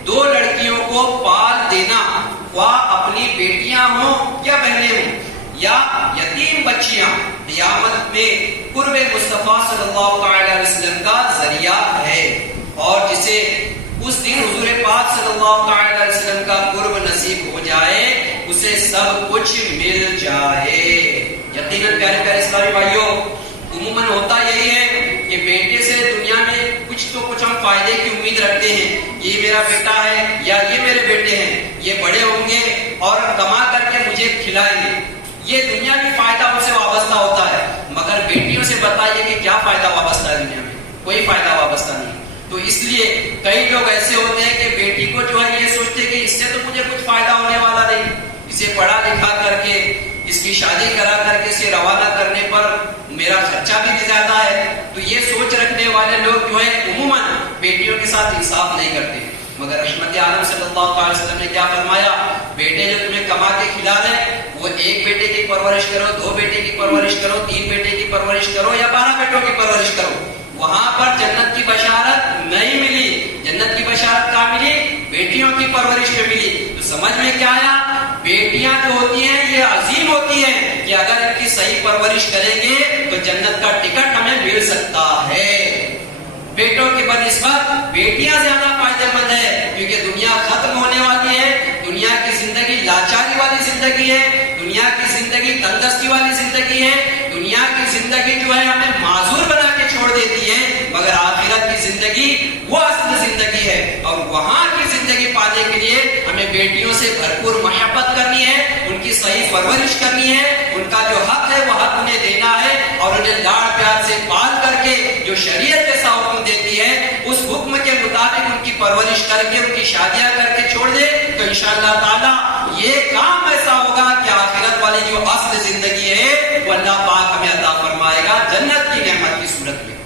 2 لڑکیوں کو پال دینا، خواہ اپنی بیٹیاں ہوں یا بہنیں ہوں یا یتیم بچیاں، قیامت میں قرب مصطفیٰ صلی اللہ علیہ وسلم کا ذریعہ ہے، اور جسے اس دن حضور پاک صلی اللہ علیہ وسلم کا قرب نصیب ہو جائے اسے سب کچھ مل جائے۔ یقیناً پیارے پیارے اسلامی بھائیوں، عموماً ہوتا یہی ہے کہ بیٹے سے دنیا میں کچھ ہم فائدے کی امید رکھتے ہیں، یہ میرا بیٹا ہے یا یہ میرے بیٹے ہیں، یہ بڑے ہوں گے اور کما کر کے مجھے کھلائیں گے، یہ دنیا کی فائدہ ان سے وابستہ ہوتا ہے۔ مگر بیٹیوں سے بتائیے کہ کیا فائدہ وابستہ ہے دنیا میں؟ کوئی فائدہ وابستہ نہیں۔ تو اس لیے کئی لوگ ایسے ہوتے ہیں کہ بیٹی کو جو ہے یہ سوچتے کہ اس سے تو مجھے کچھ فائدہ ہونے والا نہیں، اسے پڑھا لکھا کر کے اس کی شادی کرا کر کے اسے روانہ کرنے پر میرا خرچہ بھی زیادہ ہے۔ تو یہ سوچ رکھنے والے لوگ جو ہے عموماً بیٹیوں کے ساتھ انصاف نہیں کرتے۔ مگر رحمت عالم صلی اللہ علیہ وسلم نے کیا فرمایا؟ بیٹے جو تمہیں کما کے کھلا دیں وہ 1 بیٹے کی پرورش کرو، 2 بیٹے کی پرورش کرو، 3 بیٹے کی پرورش کرو یا 12 بیٹوں کی پرورش کرو، وہاں پر جنت کی بشارت نہیں ملی۔ جنت کی بشارت کہاں ملی؟ بیٹیوں کی پرورش میں ملی۔ تو سمجھ میں کیا آیا؟ بیٹیاں جو ہوتی ہیں یہ عظیم ہوتی ہیں کہ اگر ان کی صحیح پرورش کریں گے تو جنت کا ٹکٹ ہمیں مل سکتا ہے۔ بیٹوں کے بنسبت بیٹیاں زیادہ فائدہ مند ہے، کیونکہ دنیا ختم ہونے والی ہے، دنیا کی زندگی لاچاری والی زندگی ہے، دنیا کی زندگی تندرستی والی زندگی ہے، دنیا کی زندگی جو ہے ہمیں معذور بنا کے چھوڑ دیتی ہے، مگر آخرت کی زندگی وہ اصل زندگی ہے، اور وہاں کی زندگی پانے کے لیے ہمیں بیٹیوں سے بھرپور محبت کرنی ہے، ان کی صحیح پرورش کرنی ہے، ان کا جو حق ہے وہ حق انہیں دینا ہے، اور انہیں لاڑ پیار سے پال کر کے جو شریعت جیسا حکم دیتی ہے اس حکم کے مطابق ان کی پرورش کر کے ان کی شادیاں کر کے چھوڑ دے تو انشاءاللہ تعالی یہ کام ایسا ہوگا کہ آخرت والی جو اصل زندگی ہے وہ اللہ پاک ہمیں عطا فرمائے گا جنت کی نعمت کی صورت میں۔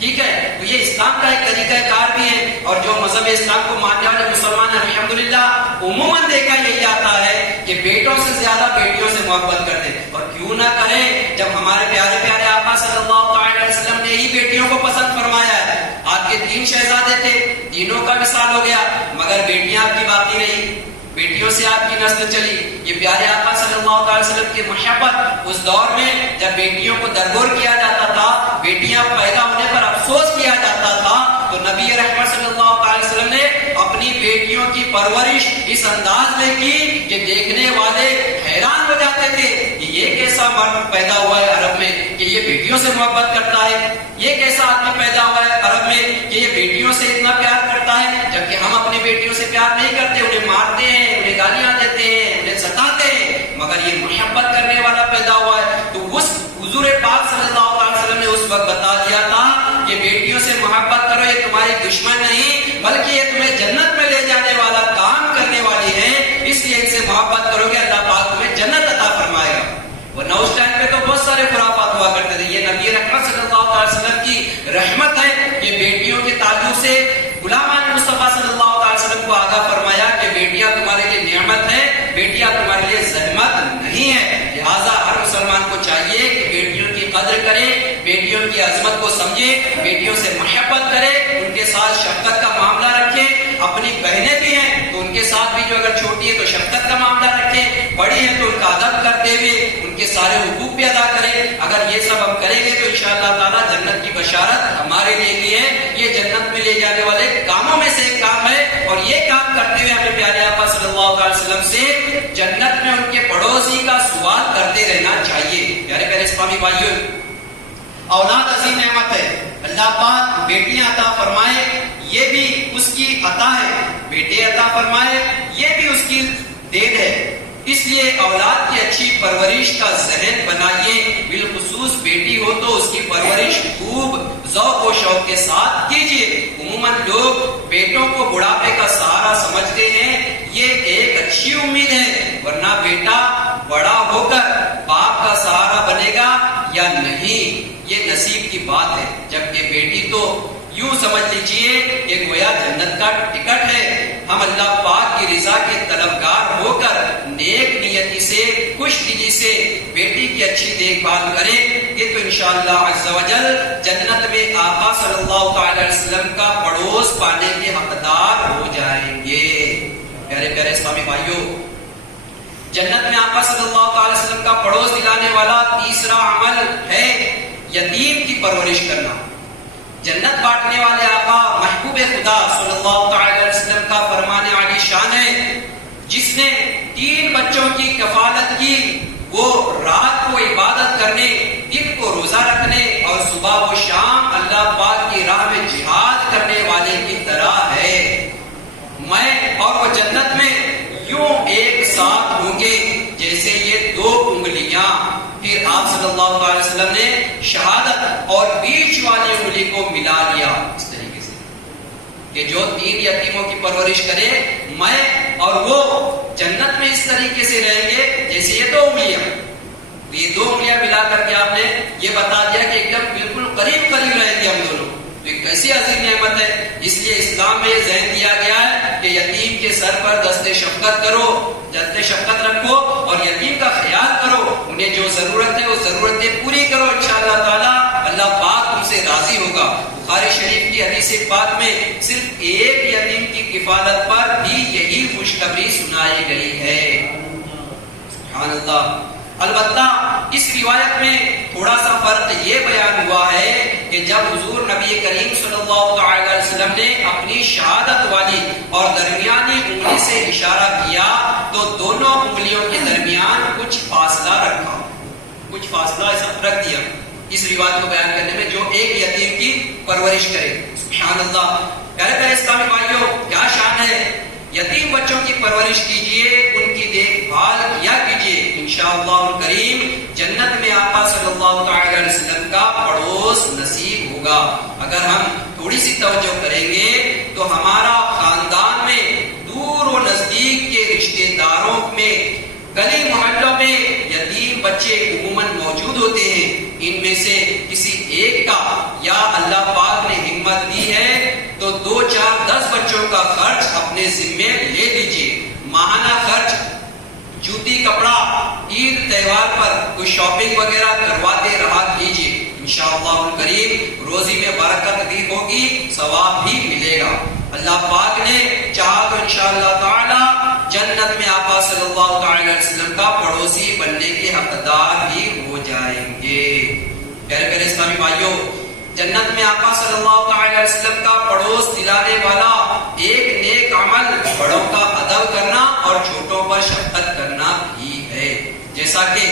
ٹھیک ہے، تو یہ اسلام کا ایک طریقہ کار بھی ہے، اور جو مذہب اسلام کو ماننے والے مسلمان الحمدللہ عموماً دیکھا یہی آتا ہے کہ بیٹوں سے زیادہ بیٹیوں سے محبت کرتے ہیں، اور کیوں نہ کریں جب ہمارے پیارے پیارے آقا صلی اللہ علیہ وسلم نے ہی بیٹیوں کو پسند فرمایا ہے۔ آپ کے 3 شہزادے تھے، تینوں کا وصال ہو گیا، مگر بیٹیاں آپ کی باقی رہی، بیٹیوں سے آپ کی نسل چلی۔ یہ پیارے آقا صلی اللہ علیہ وسلم کی محبت اس دور میں جب بیٹیوں کو درگور کیا جاتا تھا، بیٹیاں پیدا ہونے پر افسوس کیا جاتا تھا، تو نبی رحمت صلی اللہ علیہ وسلم نے اپنی بیٹیوں کی پرورش اس انداز میں کی کہ دیکھنے والے حیران ہو جاتے تھے کہ یہ کیسا مرد پیدا ہوا ہے عرب میں کہ یہ بیٹیوں سے محبت کرتا ہے، یہ کیسا آدمی پیدا ہوا ہے عرب میں کہ یہ بیٹیوں سے اتنا پیار کرتا ہے، جبکہ ہم اپنی بیٹیوں سے پیار نہیں کرتے، انہیں مارتے ہیں، انہیں گالیاں دیتے ہیں، انہیں ستاتے ہیں، مگر یہ محبت کرنے والا پیدا ہوا ہے۔ تو اس حضور پاک صلی اللہ علیہ وسلم نے اس وقت بتا دیا تھا کہ بیٹیوں سے محبت کرو، یہ تمہاری دشمن نہیں بلکہ یہ تمہیں جنت میں لے جانے والا کام کرنے والی ہے، اس لیے ان سے محبت کرو گے اللہ پاک تمہیں جنت عطا فرمائے گا۔ ورنہ اس ٹائم پہ تو بہت سارے خرافات ہوا کرتے تھے، یہ نبی رحمت صلی اللہ علیہ وسلم کی رحمت ہے کہ بیٹیوں کے تعلق سے غلامان مصطفیٰ صلی اللہ علیہ وسلم کو آگاہ فرمایا کہ بیٹیاں تمہارے لیے نعمت ہیں، بیٹیاں تمہارے لیے زحمت نہیں ہے، لہٰذا ہر مسلمان کو چاہیے کہ بیٹیوں کی قدر کرے، بیٹیوں کی عظمت کو سمجھے، بیٹیوں سے محبت کرے، ان کے ساتھ شفقت کا معاملہ رکھے۔ اپنی بہنیں بھی ہیں تو ان کے ساتھ بھی جو اگر چھوٹی ہے تو شفقت کا معاملہ رکھیں، بڑی ہے تو ان کا ادب کرتے ہوئے ان کے سارے حقوق بھی ادا کریں۔ اگر یہ سب ہم کریں گے تو انشاءاللہ تعالیٰ جنت کی بشارت ہمارے لیے بھی ہے، یہ جنت میں لے جانے والے کاموں میں سے ایک کام ہے، اور یہ کام کرتے ہوئے ہمیں پیارے آقا صلی اللہ علیہ وسلم سے جنت میں ان کے پڑوسی کا سوال کرتے رہنا چاہیے۔ پیارے پیارے اسلامی بھائیوں، اولاد عظیم نعمت ہے، اللہ پاک بیٹیاں عطا فرمائے یہ بھی اس کی عطا ہے، بیٹے عطا فرمائے یہ بھی اس کی دین ہے، اس لیے اولاد کی اچھی پرورش کا ذہن بنائیے، بالخصوص بیٹی ہو تو اس کی پرورش خوب ذوق و شوق کے ساتھ کیجیے۔ عموماً لوگ بیٹوں کو بڑھاپے کا سہارا سمجھتے ہیں، یہ ایک اچھی امید ہے، ورنہ بیٹا بڑا ہو کر باپ کا سہارا بنے گا یا نہیں یہ نصیب کی بات ہے، جبکہ بیٹی تو یوں سمجھ لیجئے کہ گویا جنت کا ٹکٹ ہے۔ ہم اللہ پاک کی رضا کے طلبگار ہو کر نیک نیتی سے، خوش دلی سے بیٹی کی اچھی دیکھ بھال کریں، یہ تو انشاءاللہ عز و جل جنت میں آقا صلی اللہ علیہ وسلم کا پڑوس پانے کے حقدار ہو جائیں گے۔ پیارے پیارے اسلامی بھائیوں، جنت میں آقا صلی اللہ علیہ وسلم کا پڑوس دلانے والا تیسرا عمل ہے یتیم کی پرورش کرنا۔ جنت بانٹنے والے آقا محبوب خدا صلی اللہ علیہ وسلم کا فرمان عالی شان ہے، جس نے 3 بچوں کی کفالت کی، وہ رات کو عبادت کرنے، دن کو روزہ رکھنے اور صبح و شام اللہ پاک کی راہ میں جہاد کرنے والے کی طرح ہے۔ میں اور وہ جنت میں یوں ایک ساتھ ہوں گے جیسے یہ 2 انگلیاں۔ پھر آپ صلی اللہ علیہ وسلم نے شہادت اور بیچ والی انگلی کو ملا لیا اس طریقے سے کہ جو 3 یتیموں کی پرورش کرے، میں اور وہ جنت میں اس طریقے سے رہیں گے جیسے یہ 2 انگلیاں۔ یہ 2 انگلیاں ملا کر کے آپ نے یہ بتا دیا کہ ایک دم بالکل قریب قریب رہیں گے ہم دونوں، تو ایک کیسی عظیم نعمت ہے۔ اس لیے اسلام میں یہ ذہن دیا گیا ہے کہ یتیم کے سر پر دست شفقت کرو، دست شفقت رکھو اور یتیم کا خیال کرو، انہیں جو ضرورت ہے وہ ضرورتیں پوری کرو، انشاءاللہ تعالی اللہ پاک تم سے راضی ہوگا۔ بخاری شریف کی حدیث پاک میں صرف ایک یتیم کی کفالت پر بھی یہی خوشخبری سنائی گئی ہے۔ سبحان اللہ۔ البتہ اس روایت میں تھوڑا سا فرق یہ بیان ہوا ہے کہ جب حضور نبی کریم صلی اللہ علیہ وسلم نے اپنی شہادت والی اور درمیانی انگلی سے اشارہ کیا تو دونوں انگلیوں کے درمیان کچھ فاصلہ رکھا، کچھ فاصلہ ایسا رکھ دیا اس روایت کو بیان کرنے میں، جو ایک یتیم کی پرورش کرے۔ سبحان اللہ۔ پیارے پیارے اسلامی بھائیوں، کیا شان ہے، یتیم بچوں کی پرورش کیجئے، ان کی دیکھ بھال کیا کیجئے، انشاءاللہ الکریم جنت میں آقا صلی اللہ علیہ وسلم کا پڑوس نصیب ہوگا۔ اگر ہم تھوڑی سی توجہ کریں گے تو ہمارا خاندان میں دور و نزدیک کے رشتہ داروں میں، گلی محلوں میں یتیم بچے عموماً موجود ہوتے ہیں، ان میں سے کسی ایک کا یا اللہ پاک نے ہمت دی ہے بچوں کا خرچ اپنے ذمے لے لیجیے. ماہانہ خرچ جوتی کپڑا عید تہوار پر کوئی شاپنگ وغیرہ کرواتے رہا کیجیے. انشاءاللہ الکریم روزی میں برکت بھی ہوگی, ثواب بھی ملے گا. اللہ پاک نے چاہا تو انشاءاللہ تعالی جنت میں آقا صلی اللہ تعالی علیہ وسلم کا پڑوسی بننے کے حقدار بھی ہو جائیں گے. پیارے پیارے اسلامی بھائیوں, جنت میں آقا صلی اللہ تعالی علیہ وسلم کا پڑوس دلانے والا ایک نیک عمل بڑوں کا ادب کرنا اور چھوٹوں پر شفقت کرنا بھی ہے. جیسا کہ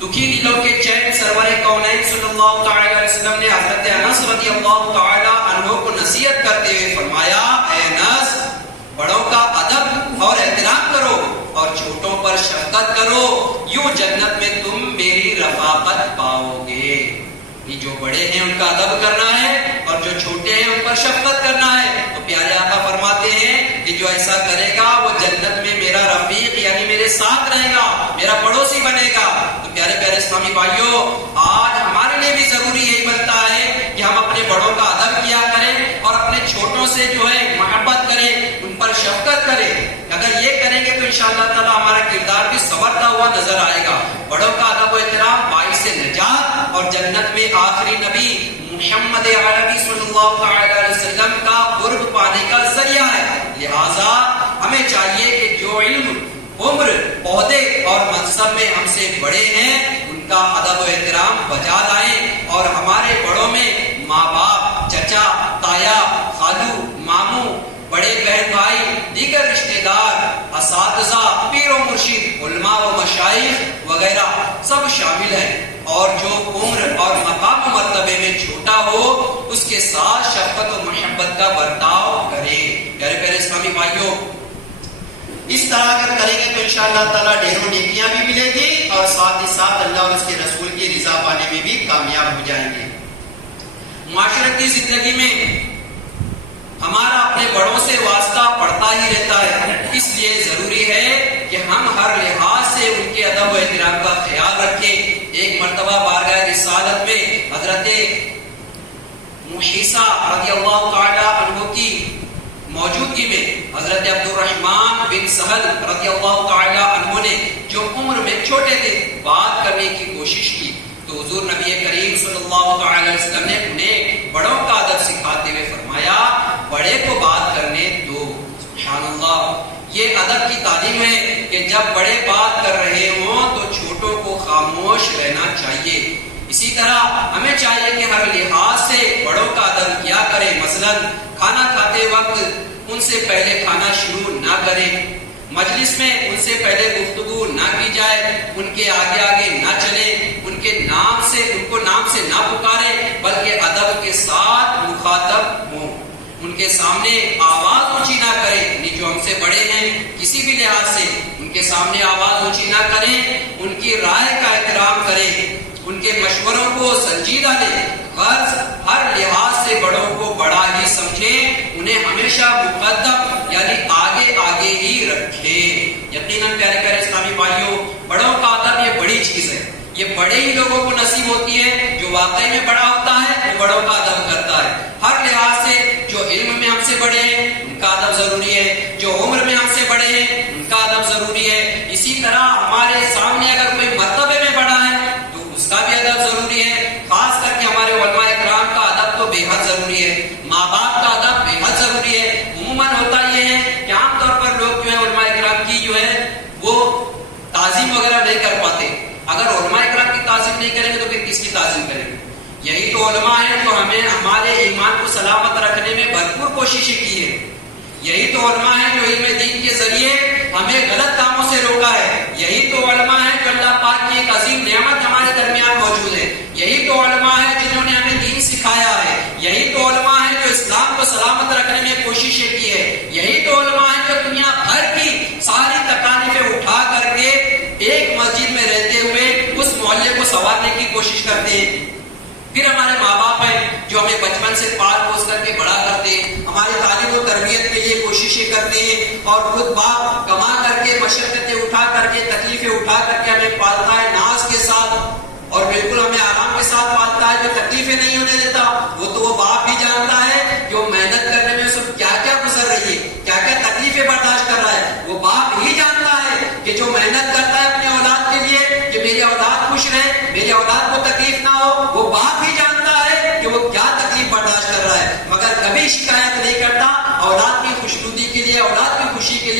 دکھی دلوں کے چین سرور کونین صلی اللہ تعالی علیہ وسلم نے حضرت انس رضی اللہ تعالی عنہ کو نصیحت کرتے ہوئے فرمایا, اے انس, بڑوں کا ادب اور احترام کرو اور چھوٹوں پر شفقت کرو, یوں جنت میں تم میری رفاقت پاؤ گے. جو بڑے ہیں ان کا ادب کرنا ہے اور جو چھوٹے ہیں ان پر شفقت کرنا ہے. تو پیارے آقا فرماتے ہیں کہ جو ایسا کرے گا وہ جنت میں میرا رفیق یعنی میرے ساتھ رہے گا, میرا پڑوسی بنے گا. تو پیارے پیارے اسلامی بھائیوں, آج ہمارے لیے بھی ضروری یہی بنتا ہے کہ ہم اپنے بڑوں کا ادب کیا کریں اور اپنے چھوٹوں سے جو ہے محبت کریں, ان پر شفقت کریں. اگر یہ کریں گے تو انشاءاللہ تعالی ہمارا کردار بھی سنورتا ہوا نظر آئے گا. بڑوں کا ادب و احترام باعث نجات اور جنت میں آخری نبی محمد عربی صلی اللہ تعالی علیہ وسلم کا قرب پانے کا ذریعہ ہے. لہذا ہمیں چاہیے کہ جو علم, عمر, عہدے اور منصب میں ہم سے بڑے ہیں ان کا ادب و احترام بجا لائیں اور ہمارے بڑوں میں ماں باپ, چچا, تایا, خالو, ماموں, بڑے بہن بھائی, دیگر رشتہ دار, اساتذہ, پیر و مرشد, علماء و مشائخ وغیرہ سب شامل ہیں. اور جو عمر اور مقام و مرتبے میں چھوٹا ہو اس کے ساتھ شفقت و محبت کا برتاؤ کرے. پیارے پیارے اسلامی بھائیوں, اس طرح اگر کریں گے تو انشاءاللہ تعالیٰ ڈھیروں نیکیاں بھی ملے گی اور ساتھ ہی ساتھ اللہ اور اس کے رسول کی رضا پانے میں بھی کامیاب ہو جائیں گے. معاشرتی زندگی میں ہمارا اپنے بڑوں سے واسطہ پڑتا ہی رہتا ہے, اس لیے ضروری ہے کہ ہم ہر لحاظ سے ان کے ادب و احترام کا خیال رکھیں. ایک مرتبہ بارگاہ رسالت میں حضرت محیصہ رضی اللہ تعالی عنہ کی موجودگی میں حضرت عبد الرحمن بن سہل رضی اللہ تعالی عنہ نے جو عمر میں چھوٹے تھے بات کرنے کی کوشش کی تو حضور نبی کریم صلی اللہ تعالی علیہ وسلم نے انہیں بڑوں کا ادب سکھاتے ہوئے فرمایا, بڑے کو بات کرنے دو. سبحان اللہ, یہ ادب کی تعلیم ہے کہ جب بڑے بات کر رہے ہوں تو چھوٹوں کو خاموش رہنا چاہیے. اسی طرح ہمیں چاہیے کہ ہر لحاظ سے بڑوں کا ادب کیا کریں. مثلا کھانا کھاتے وقت ان سے پہلے کھانا شروع نہ کریں, مجلس میں ان سے پہلے گفتگو نہ کی جائے, ان کے آگے آگے نہ چلیں, ان کو نام سے نہ پکاریں بلکہ ادب کے ساتھ مخاطب ہوں. ان کے سامنے آواز اونچی نہ کریں, یعنی جو ہم سے بڑے ہیں کسی بھی لحاظ سے ان کے سامنے آواز اونچی نہ کریں, ان کی رائے کا احترام کریں, ان کے مشوروں کو سنجیدہ لیں. غرض ہر لحاظ سے بڑوں کو بڑا ہی سمجھیں, انہیں ہمیشہ مقدم یعنی آگے آگے ہی رکھیں. یقیناً پیارے پیارے اسلامی بھائیوں, بڑوں کا ادب یہ بڑی چیز ہے. یہ بڑے ہی لوگوں کو نصیب ہوتی ہے. جو واقعی میں بڑا ہوتا ہے وہ بڑوں کا ادب کرتا ہے. ہر لحاظ سے جو علم میں ہم سے بڑے ہیں ان کا ادب ضروری ہے, جو عمر میں ہم سے بڑے ہیں ان کا ادب ضروری ہے. اسی طرح ہمارے سامنے اگر کوئی مرتبے میں بڑا ہے تو اس کا بھی ادب ضروری ہے. خاص کر کے ہمارے علماء اکرام کا ادب تو بے حد ضروری ہے. ماں باپ کا ادب بے حد ضروری ہے. عموماً ہوتا یہ ہے کہ عام طور پر لوگ جو ہے علماء اکرام کی جو ہے وہ تعظیم وغیرہ نہیں کر پاتے. اگر علماء اکرام کی تعظیم نہیں کریں گے تو پھر کس کی تعظیم کریں گے؟ یہی تو علماء ہیں جو ہمیں ہمارے ایمان کو سلامت رکھنے میں بھرپور کوششیں کی ہے. یہی تو علماء ہیں جو علم دین کے ذریعے ہمیں غلط کاموں سے روکا ہے. یہی تو علماء ہیں جو اللہ پاک کی ایک عظیم نعمت ہمارے درمیان موجود ہے. یہی تو علماء ہیں جنہوں نے ہمیں دین سکھایا ہے. یہی تو علماء ہیں جو اسلام کو سلامت رکھنے میں کوششیں کی ہے. یہی تو علماء ہیں جو دنیا بھر کی ساری تکالیفیں اٹھا کر کے ایک مسجد میں رہتے ہوئے اس محلے کو سنوارنے کی کوشش کرتے ہیں. پھر ہمارے ماں باپ ہیں جو ہمیں بچپن سے پال پوس کر کے بڑا کرتے ہیں, ہماری تعلیم و تربیت کے لیے کوششیں کرتے ہیں اور خود باپ کما کر کے مشقتیں اٹھا کر کے تکلیفیں اٹھا کر کے ہمیں پالتا ہے ناز کے ساتھ اور بالکل ہمیں آرام کے ساتھ پالتا ہے, جو تکلیفیں نہیں ہونے دیتا. وہ تو وہ باپ بھی جانتا ہے جو محنت کرنے میں سب کیا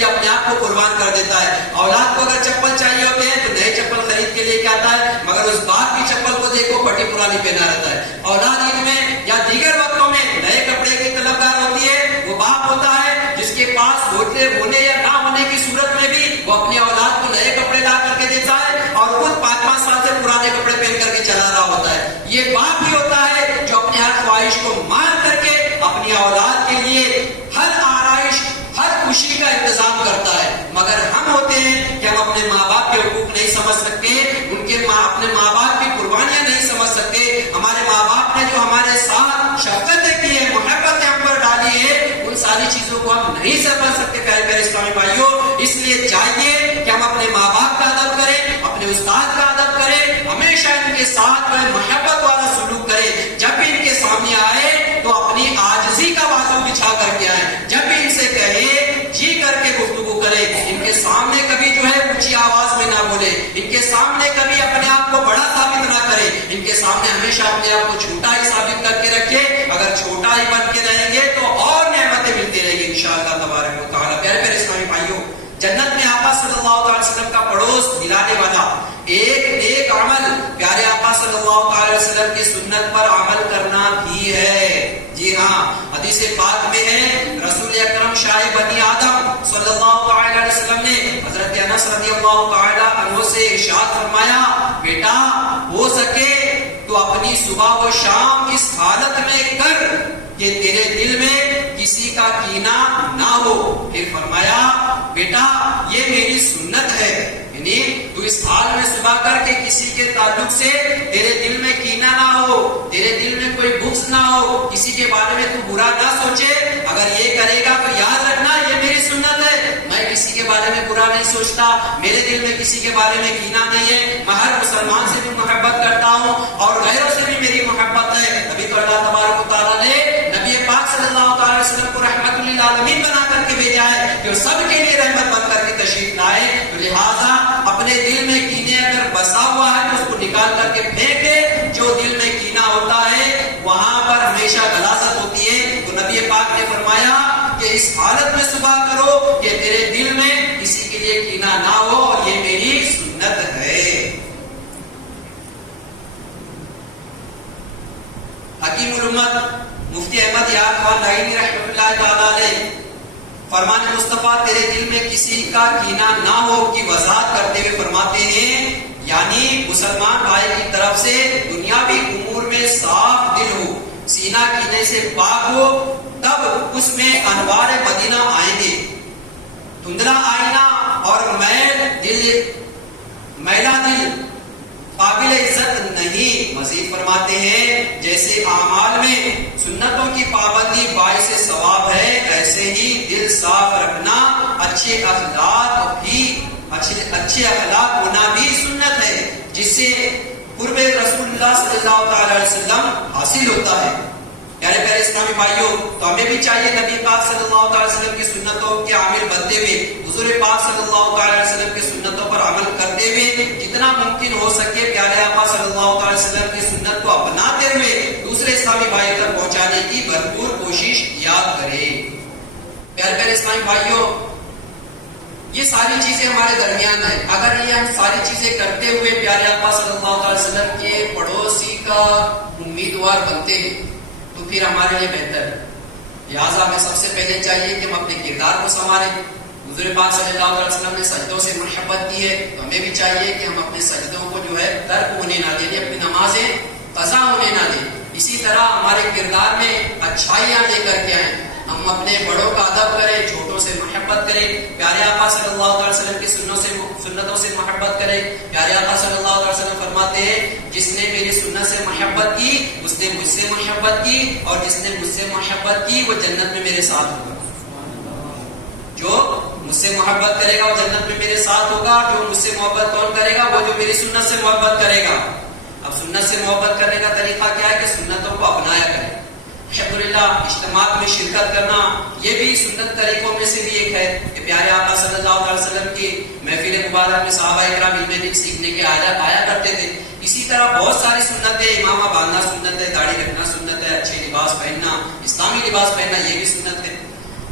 لیے اپنے آپ کو قربان کر دیتا ہے. اولاد کو اگر چپل چاہیے ہوتے ہیں تو نئے چپل خرید کے لے کے آتا ہے, مگر اس باپ کی چپل کو دیکھو پٹی پرانی پہنا رہتا ہے. اولاد عید میں یا دیگر وقتوں میں نئے کپڑے کی طلبگار ہوتی ہے, وہ باپ ہوتا ہے جس کے پاس ہونے یا نہ ہونے کی صورت میں بھی وہ اپنی اولاد کو نئے کپڑے لا کر کے دیتا ہے اور خود 5-5 سال سے پرانے کپڑے پہن کر کے چلا رہا ہوتا ہے. یہ باپ ہی ہوتا ہے جو اپنی ہر خواہش کو مان کر کے اپنی اولاد کے لیے ہر آرائش, ہر خوشی کا انتظام کرتا ہے. مگر ہم ہوتے ہیں کہ ہم اپنے ماں باپ کے حقوق نہیں سمجھ سکتے, اپنے ماں باپ کی قربانیاں نہیں سمجھ سکتے. ہمارے ماں باپ نے جو ہمارے ساتھ شفقتیں کی ہے, محبتیں ہم پر ڈالی ہے, ان ساری چیزوں کو ہم نہیں سمجھ سکتے پیارے پیارے اسلامی بھائیوں. اس لیے چاہیے کہ ہم اپنے ماں باپ کا ادب کریں, اپنے استاد کا ادب کریں, ہمیشہ ان کے ساتھ محبت والا سلوک کریں. جب بھی ان کے سامنے آئے تو اپنی عاجزی کا بازو بچھا کر کے آئیں. جب بھی ان سے کہے جی کر کے گفتگو کریں. ان کے سامنے کبھی جو ہے اونچی آواز میں نہ بولے, ان کے سامنے کبھی اپنے آپ کو بڑا ثابت نہ کرے, ان کے سامنے ہمیشہ اپنے آپ کو چھوٹا ہی ثابت کر کے رکھے. اگر چھوٹا ہی بن کے رہیں گے تو اور نعمتیں ملتی رہیں گی انشاءاللہ تبارک و تعالی. پیارے پیارے اسلامی بھائیوں, جنت میں آقا صلی اللہ علیہ وسلم کا پڑوس دلانے والا ایک نیک عمل پیارے آقا صلی اللہ علیہ وسلم کی سنت پر عمل کرنا بھی ہے. جی ہاں, حدیث پاک میں ہے رسول اکرم شاہ بنی آدم صلی اللہ علیہ وسلم نے حضرت انس رضی اللہ تعالی عنہ سے ارشاد فرمایا, بیٹا ہو سکے تو اپنی صبح و شام اس حالت میں کر کہ تیرے دل میں کسی کا کینہ نہ ہو. پھر فرمایا, بیٹا یہ میری سنت ہے, یعنی تو اس حال میں صبح کر کے کسی کے تعلق سے تیرے دل میں کینہ نہ ہو, تیرے دل میں کوئی بغض نہ ہو, کسی کے بارے میں تو برا نہ سوچے. اگر یہ کرے گا تو یاد رکھنا یہ میری سنت ہے, میں کسی کے بارے میں برا نہیں سوچتا, میرے دل میں کسی کے بارے میں کینہ نہیں ہے, میں ہر مسلمان سے بھی محبت کرتا ہوں اور غیروں سے بھی میری محبت ہے. ابھی تو اللہ تبارک و تعالیٰ نے نبی پاک صلی اللہ علیہ وسلم کو رحمت للعالمین بنا کر کے بھیجا ہے کہ وہ سب کے لیے رحمت بن کر کے تشریف لائے. تو لہٰذا اپنے دل میں کینے اگر بسا ہوا ہے تو اس کو نکال کر کے پھینک دے. جو دل میں کینہ ہوتا ہے وہاں پر ہمیشہ غلاظت ہوتی ہے. تو نبی پاک نے فرمایا کہ اس حالت میں صبح کرو کہ تیرے دل میں کسی کے لیے کینہ نہ ہو, اور یہ میری سنت ہے. حکیم الامت مفتی احمد یار خان لائنی رحمۃ اللہ تعالی علیہ فرمان مصطفیٰ تیرے دل میں کسی کا کینہ نہ ہو کی وضاحت کرتے ہوئے فرماتے ہیں, یعنی مسلمان بھائی کی طرف سے دنیاوی امور میں صاف دل ہو, سینہ کینے سے پاک ہو, تب اس میں انوار مدینہ آئیں گے. دھندلا آئینہ اور میلا دل قابل عزت نہیں. مزید فرماتے ہیں جیسے اعمال میں سنتوں کی پابندی باعث ثواب ہے, ایسے ہی دل صاف رکھنا, اچھے اخلاق ہونا بھی سنت ہے, جس سے قرب رسول اللہ صلی اللہ تعالی علیہ وسلم حاصل ہوتا ہے. پیارے پیارے اسلامی بھائیوں, تو ہمیں بھی چاہیے نبی پاک صلی اللہ تعالی وسلم کی سنتوں کے عامل بنتے ہوئے, حضور پاک صلی اللہ تعالی وسلم کی سنتوں پر عمل کرتے ہوئے جتنا ممکن ہو سکے پیارے آقا صلی اللہ تعالی وسلم کی سنت کو اپناتے ہوئے دوسرے اسلامی بھائی تک پہنچانے کی بھرپور کوشش کیا کریں. پیارے پیارے اسلامی بھائیوں, یہ ساری چیزیں ہمارے درمیان ہیں. اگر یہ ہم ساری چیزیں کرتے ہوئے پیارے آقا صلی اللہ علیہ وسلم کے پڑوسی کا امیدوار بنتے ہیں تو پھر ہمارے لیے بہتر ہے. لہٰذا ہمیں سب سے پہلے چاہیے کہ ہم اپنے کردار کو سنواریں. حضور پاک صلی اللہ علیہ وسلم نے سجدوں سے محبت کی ہے, تو ہمیں بھی چاہیے کہ ہم اپنے سجدوں کو جو ہے ترک ہونے نہ دیں, اپنی نمازیں قضا ہونے نہ دیں. اسی طرح ہمارے کردار میں اچھائیاں لے کر کے آئیں. ہم اپنے بڑوں کا ادب کریں, چھوٹوں سے محبت کریں, پیارے آقا صلی اللہ علیہ وسلم کی سنتوں سے محبت کریں. پیارے آقا صلی اللہ علیہ وسلم فرماتے ہیں جس نے میری سنت سے محبت کی اس نے مجھ سے محبت کی, اور جس نے مجھ سے محبت کی وہ جنت میں میرے ساتھ ہوگا. جو مجھ سے محبت کرے گا وہ جنت میں میرے ساتھ ہوگا. جو مجھ سے محبت کون کرے گا, وہ جو میری سنت سے محبت کرے گا. اب سنت سے محبت کرنے کا طریقہ کیا ہے کہ سنتوں کو اپنایا کریں. الحمدللہ اجتماعات میں شرکت کرنا یہ بھی سنت طریقوں میں سے بھی ایک ہے کہ پیارے آقا صلی اللہ علیہ وسلم کی محفل مبارک میں صحابہ کرام علم دین سیکھنے کے آیا کرتے تھے. اسی طرح بہت ساری سنتیں, امامہ باندھنا سنت ہے, داڑھی رکھنا سنت ہے, اچھے لباس پہننا, اسلامی لباس پہننا یہ بھی سنت ہے.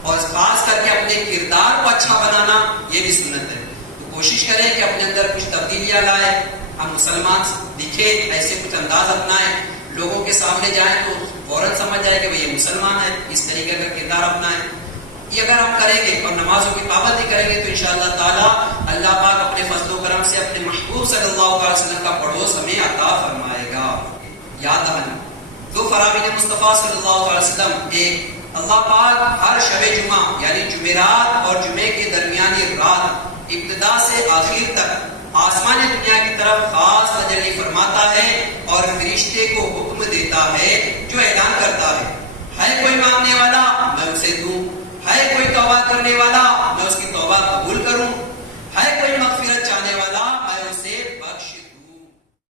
اور خاص کر کے اپنے کردار کو اچھا بنانا یہ بھی سنت ہے. تو کوشش کریں کہ اپنے اندر کچھ تبدیلیاں لائیں, ہم مسلمان دکھیں, ایسے کچھ انداز اپنائیں, لوگوں کے سامنے جائیں تو فوراً سمجھ جائے کہ وہ یہ مسلمان ہے, اس طریقے کا کردار اپنائیں. یہ اگر ہم کریں گے اور نمازوں کی پابندی کریں گے تو انشاءاللہ تعالی اللہ پاک اپنے فضل و کرم سے اپنے محبوب صلی اللہ علیہ وسلم کا پڑوس ہمیں عطا فرمائے گا. یاد رکھنا دو فرامین مصطفیٰ صلی اللہ علیہ وسلم, ایک اللہ پاک ہر شب جمعہ یعنی جمعرات اور جمعے کے درمیانی رات ابتدا سے آخر تک آسمان دنیا کی طرف خاص تجلی فرماتا ہے اور فرشتے کو حکم دیتا ہے